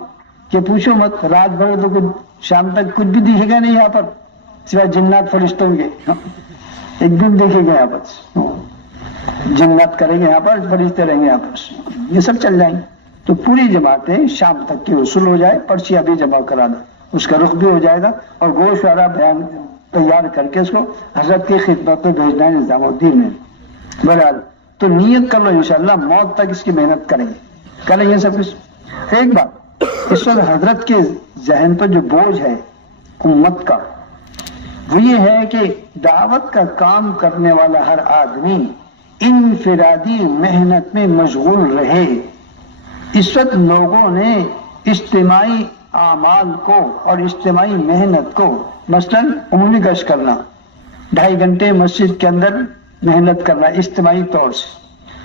کہ پوچھو مت، رات بھر تو کچھ شام تک کچھ بھی دکھے گا نہیں یہاں پر سوائے جنات فرشتوں کے، ایک دن دیکھے گا یہاں پر، جنات کریں گے یہاں پر، فرشتے رہیں گے یہاں پر، یہ سب چل جائیں گے، تو پوری جماعتیں شام تک کی وصول ہو جائے، پرچی ابھی جمع کرا دو، اس کا رخ بھی ہو جائے گا، اور گوشت والا بیان تیار کر کے اس کو حضرت کی خدمت میں بھیجنا ہے نظام الدین میں۔ بہرحال تو نیت کر لو، انشاءاللہ موت تک اس کی محنت کریں گے سب کچھ۔ ایک بات اس وقت حضرت کے ذہن پر جو بوجھ ہے امت کا، وہ یہ ہے کہ دعوت کا کام کرنے والا ہر آدمی انفرادی محنت میں مشغول رہے۔ اس وقت لوگوں نے اجتماعی اعمال کو اور اجتماعی محنت کو، مثلا عمومی گشت کرنا، 2.5 گھنٹے مسجد کے اندر محنت کرنا اجتماعی طور سے،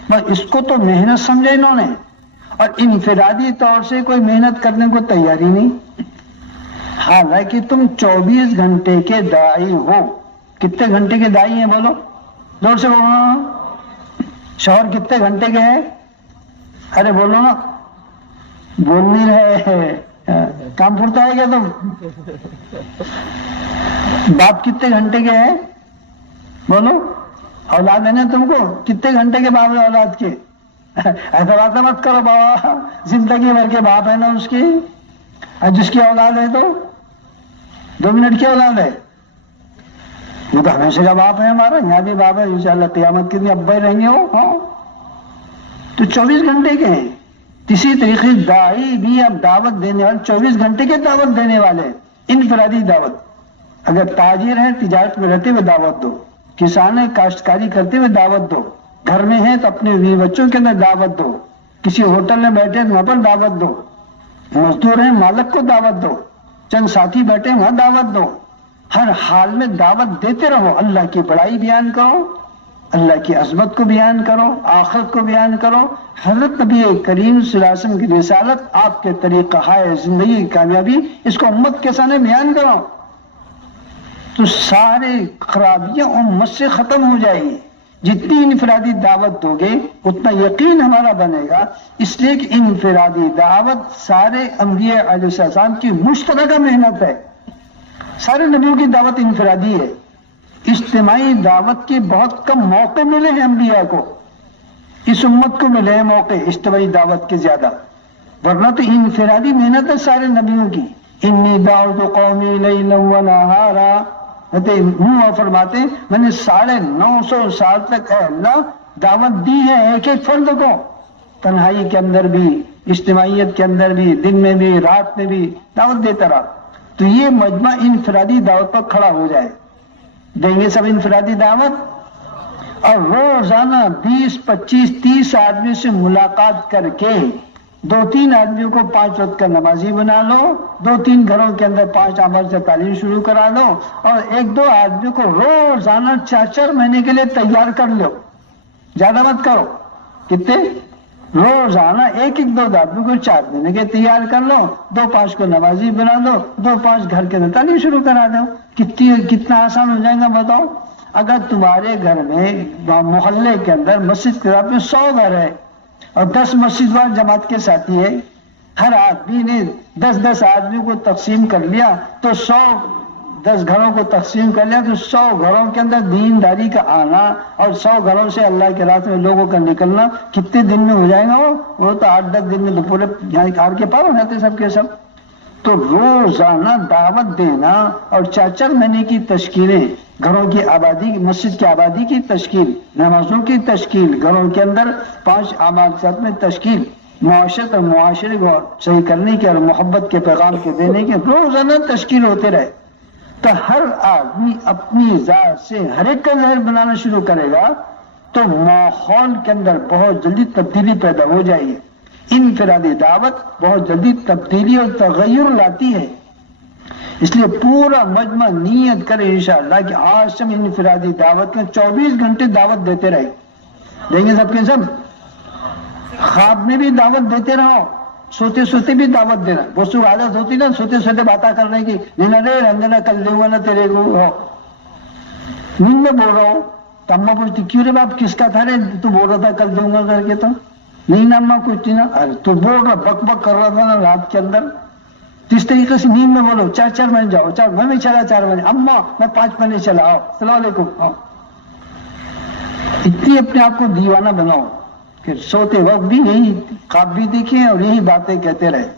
بس اس کو تو محنت سمجھے انہوں نے، اور انفرادی طور سے کوئی محنت کرنے کو تیاری نہیں۔ حالانکہ تم 24 گھنٹے کے داعی ہو. کتنے گھنٹے کے داعی ہیں بولو؟ زور سے بولو. شوہر کتنے گھنٹے کے ہیں؟ ارے بولو نا. بول نہیں رہے. کام پھرتا ہے کیا تم؟ باپ کتنے گھنٹے کے ہیں بولو؟ اولاد ہے نا تم کو؟ کتنے گھنٹے کے باپ ہے اولاد کے؟ ایسا بات مت کرو بابا. زندگی بھر کے باپ ہے نا اس کی. اور جس کی اولاد ہے تو 2 منٹ کی اولاد ہے. وہ تو ہمیشہ کا باپ ہے ہمارا. یہاں بھی باپ ہے انشاءاللہ قیامت کے دن ابا ہی رہیں گے وہ. ہاں تو 24 گھنٹے کے ہیں. اسی طریقے داعی بھی اب دعوت دینے والے 24 گھنٹے کے دعوت دینے والے. انفرادی دعوت. اگر تاجر ہیں تجارت میں رہتے ہوئے دعوت دو. کسان ہیں کاشتکاری کرتے ہوئے دعوت دو. گھر میں ہیں تو اپنے بیوی بچوں کے اندر دعوت دو. کسی ہوٹل میں بیٹھے تو وہاں پر دعوت دو. مزدور ہیں مالک کو دعوت دو. چند ساتھی بیٹھے وہاں دعوت دو. ہر حال میں دعوت دیتے رہو. اللہ کی بڑائی بیان کرو, اللہ کی عظمت کو بیان کرو, آخرت کو بیان کرو. حضرت نبی کریم صلی اللہ علیہ وسلم کی رسالت, آپ کے طریقہ ہے زندگی کی کامیابی, اس کو امت کے سامنے بیان کرو تو سارے خرابیاں امت سے ختم ہو جائیں گی. جتنی انفرادی دعوت دو گے اتنا یقین ہمارا بنے گا. اس لیے کہ انفرادی دعوت سارے انبیاء علیہ السلام کی مشترکہ محنت ہے. سارے نبیوں کی دعوت انفرادی ہے. اجتماعی دعوت کے بہت کم موقع ملے ہیں انبیاء کو. اس امت کو ملے ہیں موقع اجتماعی دعوت کے زیادہ, ورنہ تو انفرادی محنت ہے سارے نبیوں کی. انی دعوت قومی لیلا ونہارا. نوح فرماتے ہیں میں نے 950 سال تک اے اللہ دعوت دی ہے ایک ایک فرد کو, تنہائی کے اندر بھی, اجتماعیت کے اندر بھی, دن میں بھی, رات میں بھی دعوت دیتا رہا. تو یہ مجمع انفرادی دعوت پر کھڑا ہو جائے. دیں گے سب انفرادی دعوت, اور روزانہ 20 25 30 آدمی سے ملاقات کر کے 2-3 آدمیوں کو 5 وقت کا نمازی بنا لو. 2-3 گھروں کے اندر 5 عمل سے تعلیم شروع کرا دو, اور 1-2 آدمیوں کو روزانہ 4 مہینے کے لیے تیار کر لو. زیادہ مت کرو. کتنے؟ روزانہ 1-2 آدمیوں کو 4 مہینے کے تیار کر لو. 2-5 کو نمازی بنا دو. 2-5 گھر کے اندر تعلیم شروع کرا دو. کتنا آسان ہو جائے گا بتاؤ. اگر تمہارے گھر میں محلے کے اندر مسجد کے میں 100 گھر ہے اور 10 مسجد وال جماعت کے ساتھی ہے, ہر آدمی نے 10 آدمیوں کو تقسیم کر لیا تو 10 گھروں کو تقسیم کر لیا تو 100 گھروں کے اندر دینداری کا آنا اور 100 گھروں سے اللہ کے راستے میں لوگوں کا نکلنا کتنے دن میں ہو جائے گا؟ وہ تو 8-10 دن میں تو پورے یہاں کار کے پار ہو جاتے سب کے سب. تو روزانہ دعوت دینا اور 4 مہینے کی تشکیلیں, گھروں کی آبادی, مسجد کی آبادی کی تشکیل, نمازوں کی تشکیل, گھروں کے اندر 5 عبادات میں تشکیل, معاشرت اور معاشرے کو صحیح کرنے کے اور محبت کے پیغام کو دینے کے روزانہ تشکیل ہوتے رہے تو ہر آدمی اپنی ذات سے ہر ایک کا ظاہر بنانا شروع کرے گا تو ماحول کے اندر بہت جلدی تبدیلی پیدا ہو جائے گی. انفرادی دعوت بہت جلدی تبدیلی اور تغیر لاتی ہے. اس لیے پورا مجمع نیت کرے انشاءاللہ کہ آج سے ہم انفرادی دعوت میں 24 گھنٹے دعوت دیتے رہے. دیں گے سب کے سب. خواب میں بھی دعوت دیتے رہو, سوتے سوتے بھی دعوت دینا. بہت سی عادت ہوتی نا سوتے سوتے باتیں کرنے کی, نہیں رے رنجنا کل دوں گا نا تیرے کو. نیند میں بول رہا ہوں تو اماں پوچھتی کیوں رے باپ کس کا تھا رے, تو بول رہا تھا کل دوں گا کر کے. تو نہیں نا اماں کچھ نہیں نا, ارے تو بول رہا بک بک کر رہا تھا نا رات کے اندر. تو اس طریقے سے نیند میں بولو 4 مہینے جاؤ, 4 میں بھی چلا 4 مہینے, اماں میں 5 مہینے چلا, آؤ السلام علیکم آؤ. اتنی اپنے آپ کو دیوانہ بناؤ کہ سوتے وقت بھی یہی خواب بھی دیکھیں اور یہی باتیں کہتے رہے.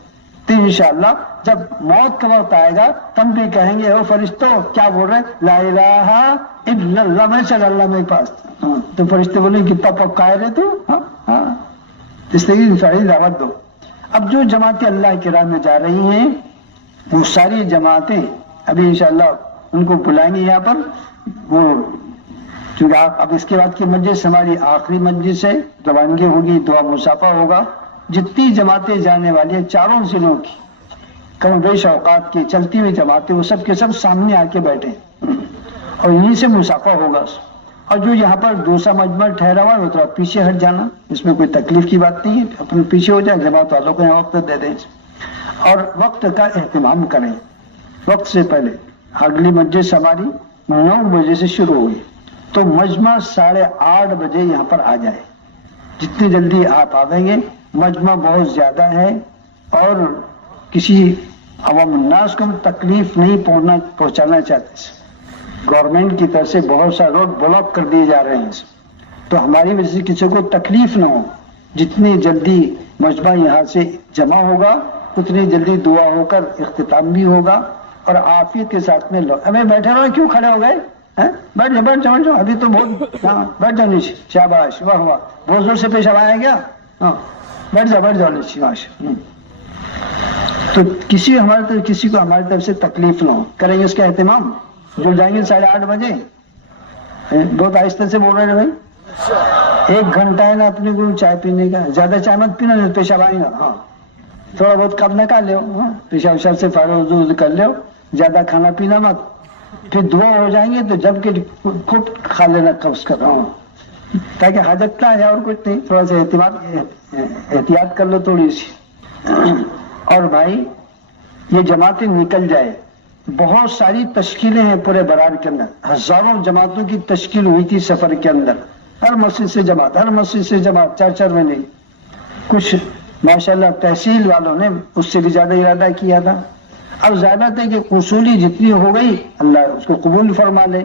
تو انشاءاللہ جب موت کا وقت آئے گا تم بھی کہیں گے او فرشتوں کیا بول رہے, لا الہ الا اللہ, میں چل اللہ میرے پاس. تو فرشتے بولے کتنا پکا ہے تو. ہاں اس لیے انفرادی دعوت دو. اب جو جماعتیں اللہ کی راہ میں جا رہی ہیں وہ ساری جماعتیں ابھی انشاءاللہ ان کو بلائیں گے یہاں پر. وہ چونکہ اب اس کے بعد کی مجلس ہماری آخری مجلس ہے, روانگی ہوگی, دعا مصافحہ ہوگا. جتنی جماعتیں جانے والی ہیں 4 ضلعوں کی کم بیش اوقات کی چلتی ہوئی جماعتیں وہ سب کے سب سامنے آ کے بیٹھے اور انہیں سے مصافحہ ہوگا. اور جو یہاں پر دوسرا مجمع ٹھہرا ہوا ہے وہ تھوڑا پیچھے ہٹ جانا, اس میں کوئی تکلیف کی بات نہیں ہے, اپنے پیچھے ہو جائے, جماعت والوں کو یہاں وقت دے دیں اور وقت کا اہتمام کریں. وقت سے پہلے. اگلی مجلس ہماری 9 بجے سے شروع ہوئی تو مجمع 8:30 بجے یہاں پر آ جائے. جتنی جلدی آپ آئیں گے. مجمع بہت زیادہ ہے اور کسی عوام الناس کو ہم تکلیف نہیں پہنچانا چاہتے. گورنمنٹ کی طرف سے بہت سا روڈ بلاک کر دیے جا رہے ہیں تو ہماری وجہ سے کسی کو تکلیف نہ ہو. جتنی جلدی مجمع یہاں سے جمع ہوگا اتنی جلدی دعا ہو کر اختتام بھی ہوگا اور عافیت کے ساتھ میں لوگ. ابھی بیٹھے رہو, کیوں کھڑے ہو گئے؟ بیٹھ جاؤ بیٹھ جاؤ, ابھی تو بہت. ہاں بیٹھ جاؤ نیچے. شاباش, واہ واہ, بہت زور سے پیشاب آیا کیا؟ ہاں بیٹھ جاؤ نیچے. ماشاء. تو کسی کو ہماری طرف سے تکلیف نہ ہو. کریں گے اس کا اہتمام. جو جائیں گے 8:30 بجے. بہت آہستہ سے بول رہے ہیں بھائی. 1 گھنٹہ ہے نا اپنے کو چائے پینے کا. زیادہ چائے مت پینا, پیشاب آئے گا. ہاں تھوڑا بہت کم نہ کر لو. پیشاب وشاب سے فارغ کر لو. زیادہ کھانا پینا مت. پھر دعا ہو جائیں گے تو جب کہ خود کھا لینا قبض کر رہا ہوں تاکہ حاجت نہ آئے اور کچھ نہیں. تھوڑا سا احتیاط کر لو تھوڑی سی. اور بھائی یہ جماعتیں نکل جائے. بہت ساری تشکیلیں ہیں پورے برار کے اندر. ہزاروں جماعتوں کی تشکیل ہوئی تھی سفر کے اندر. ہر مسجد سے جماعت 4 مہینے. کچھ ماشاءاللہ تحصیل والوں نے اس سے بھی زیادہ ارادہ کیا تھا. اب زیادہ تھے کہ اصولی جتنی ہو گئی اللہ اس کو قبول فرما لے.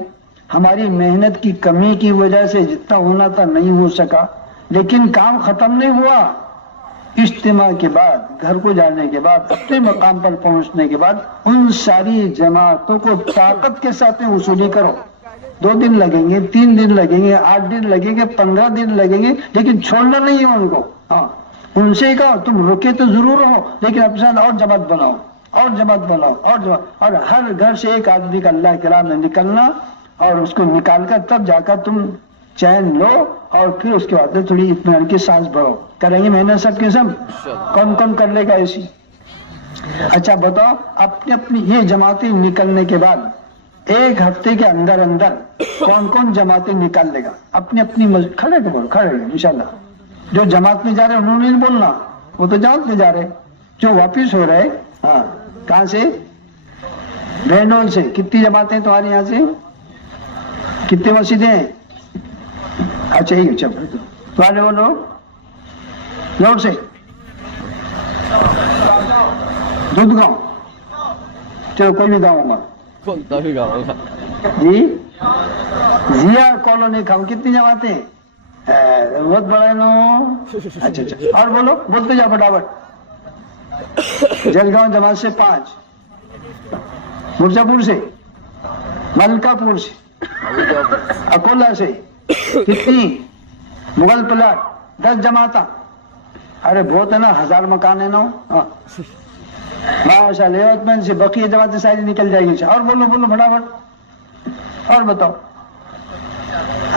ہماری محنت کی کمی کی وجہ سے جتنا ہونا تھا نہیں ہو سکا, لیکن کام ختم نہیں ہوا. اجتماع کے بعد, گھر کو جانے کے بعد, اپنے مقام پر پہنچنے کے بعد ان ساری جماعتوں کو طاقت کے ساتھ وصولی کرو. 2 دن لگیں گے, 3 دن لگیں گے, 8 دن لگیں گے, 15 دن لگیں گے, لیکن چھوڑنا نہیں ہے ان کو. ہاں ان سے کہو تم رکے تو ضرور ہو لیکن اپنے ساتھ اور جماعت بناؤ اور ہر گھر سے ایک آدمی کا اللہ کے راہ میں نکلنا اور اس کو نکال کر تب جا کر تم چین لو اور پھر اس کے بعد تھوڑی اطمینان کی سانس بھرو. کریں گے محنت سب کے سب. کون کر لے گا ایسی؟ اچھا بتاؤ, اپنی یہ جماعتیں نکلنے کے بعد 1 ہفتے کے اندر کون جماعتیں نکال لے گا؟ اپنی کھڑے انشاءاللہ. جو جماعت میں جا رہے انہوں نے نہیں بولنا, وہ تو جماعت میں جا رہے. جو واپس ہو رہے, ہاں کہاں سے؟ بینڈول سے. کتنی جماعتیں تمہارے یہاں سے؟ کتنی مسجدیں؟ اچھا ہی چلو تمہارے بولو لوٹ سے دودھ گاؤں. چلو کوئی بھی گاؤں ہوگا جی. ضیا کالونی کھاؤں. کتنی جماعتیں؟ بہت بڑا ہے نو. اچھا اور بولو, بولتے جاؤ فٹافٹ. جلگاؤں جماعت سے 5, مرزا پور سے, ملکا پور سے, اکولا سے. کتنی؟ مغل پلاٹ 10 جماعت. ارے بہت ہے نا, 1000 مکان ہے نا. ماشاء اللہ سے بقیہ جماعتیں ساری نکل جائے گی. اور بولو فٹافٹ. اور بتاؤ.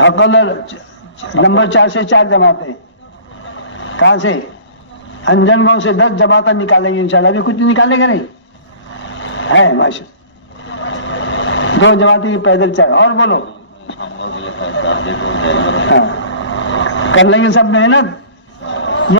اکولا نمبر 4 سے 4 جماعتیں. کہاں سے؟ انجن گاؤں سے 10 جماعتیں نکالیں گے انشاءاللہ. ابھی کچھ نکالے گا نہیں ہے ماشاء. 2 جماعتیں کی پیدل چل. اور بولو. ہاں کر لیں گے سب محنت.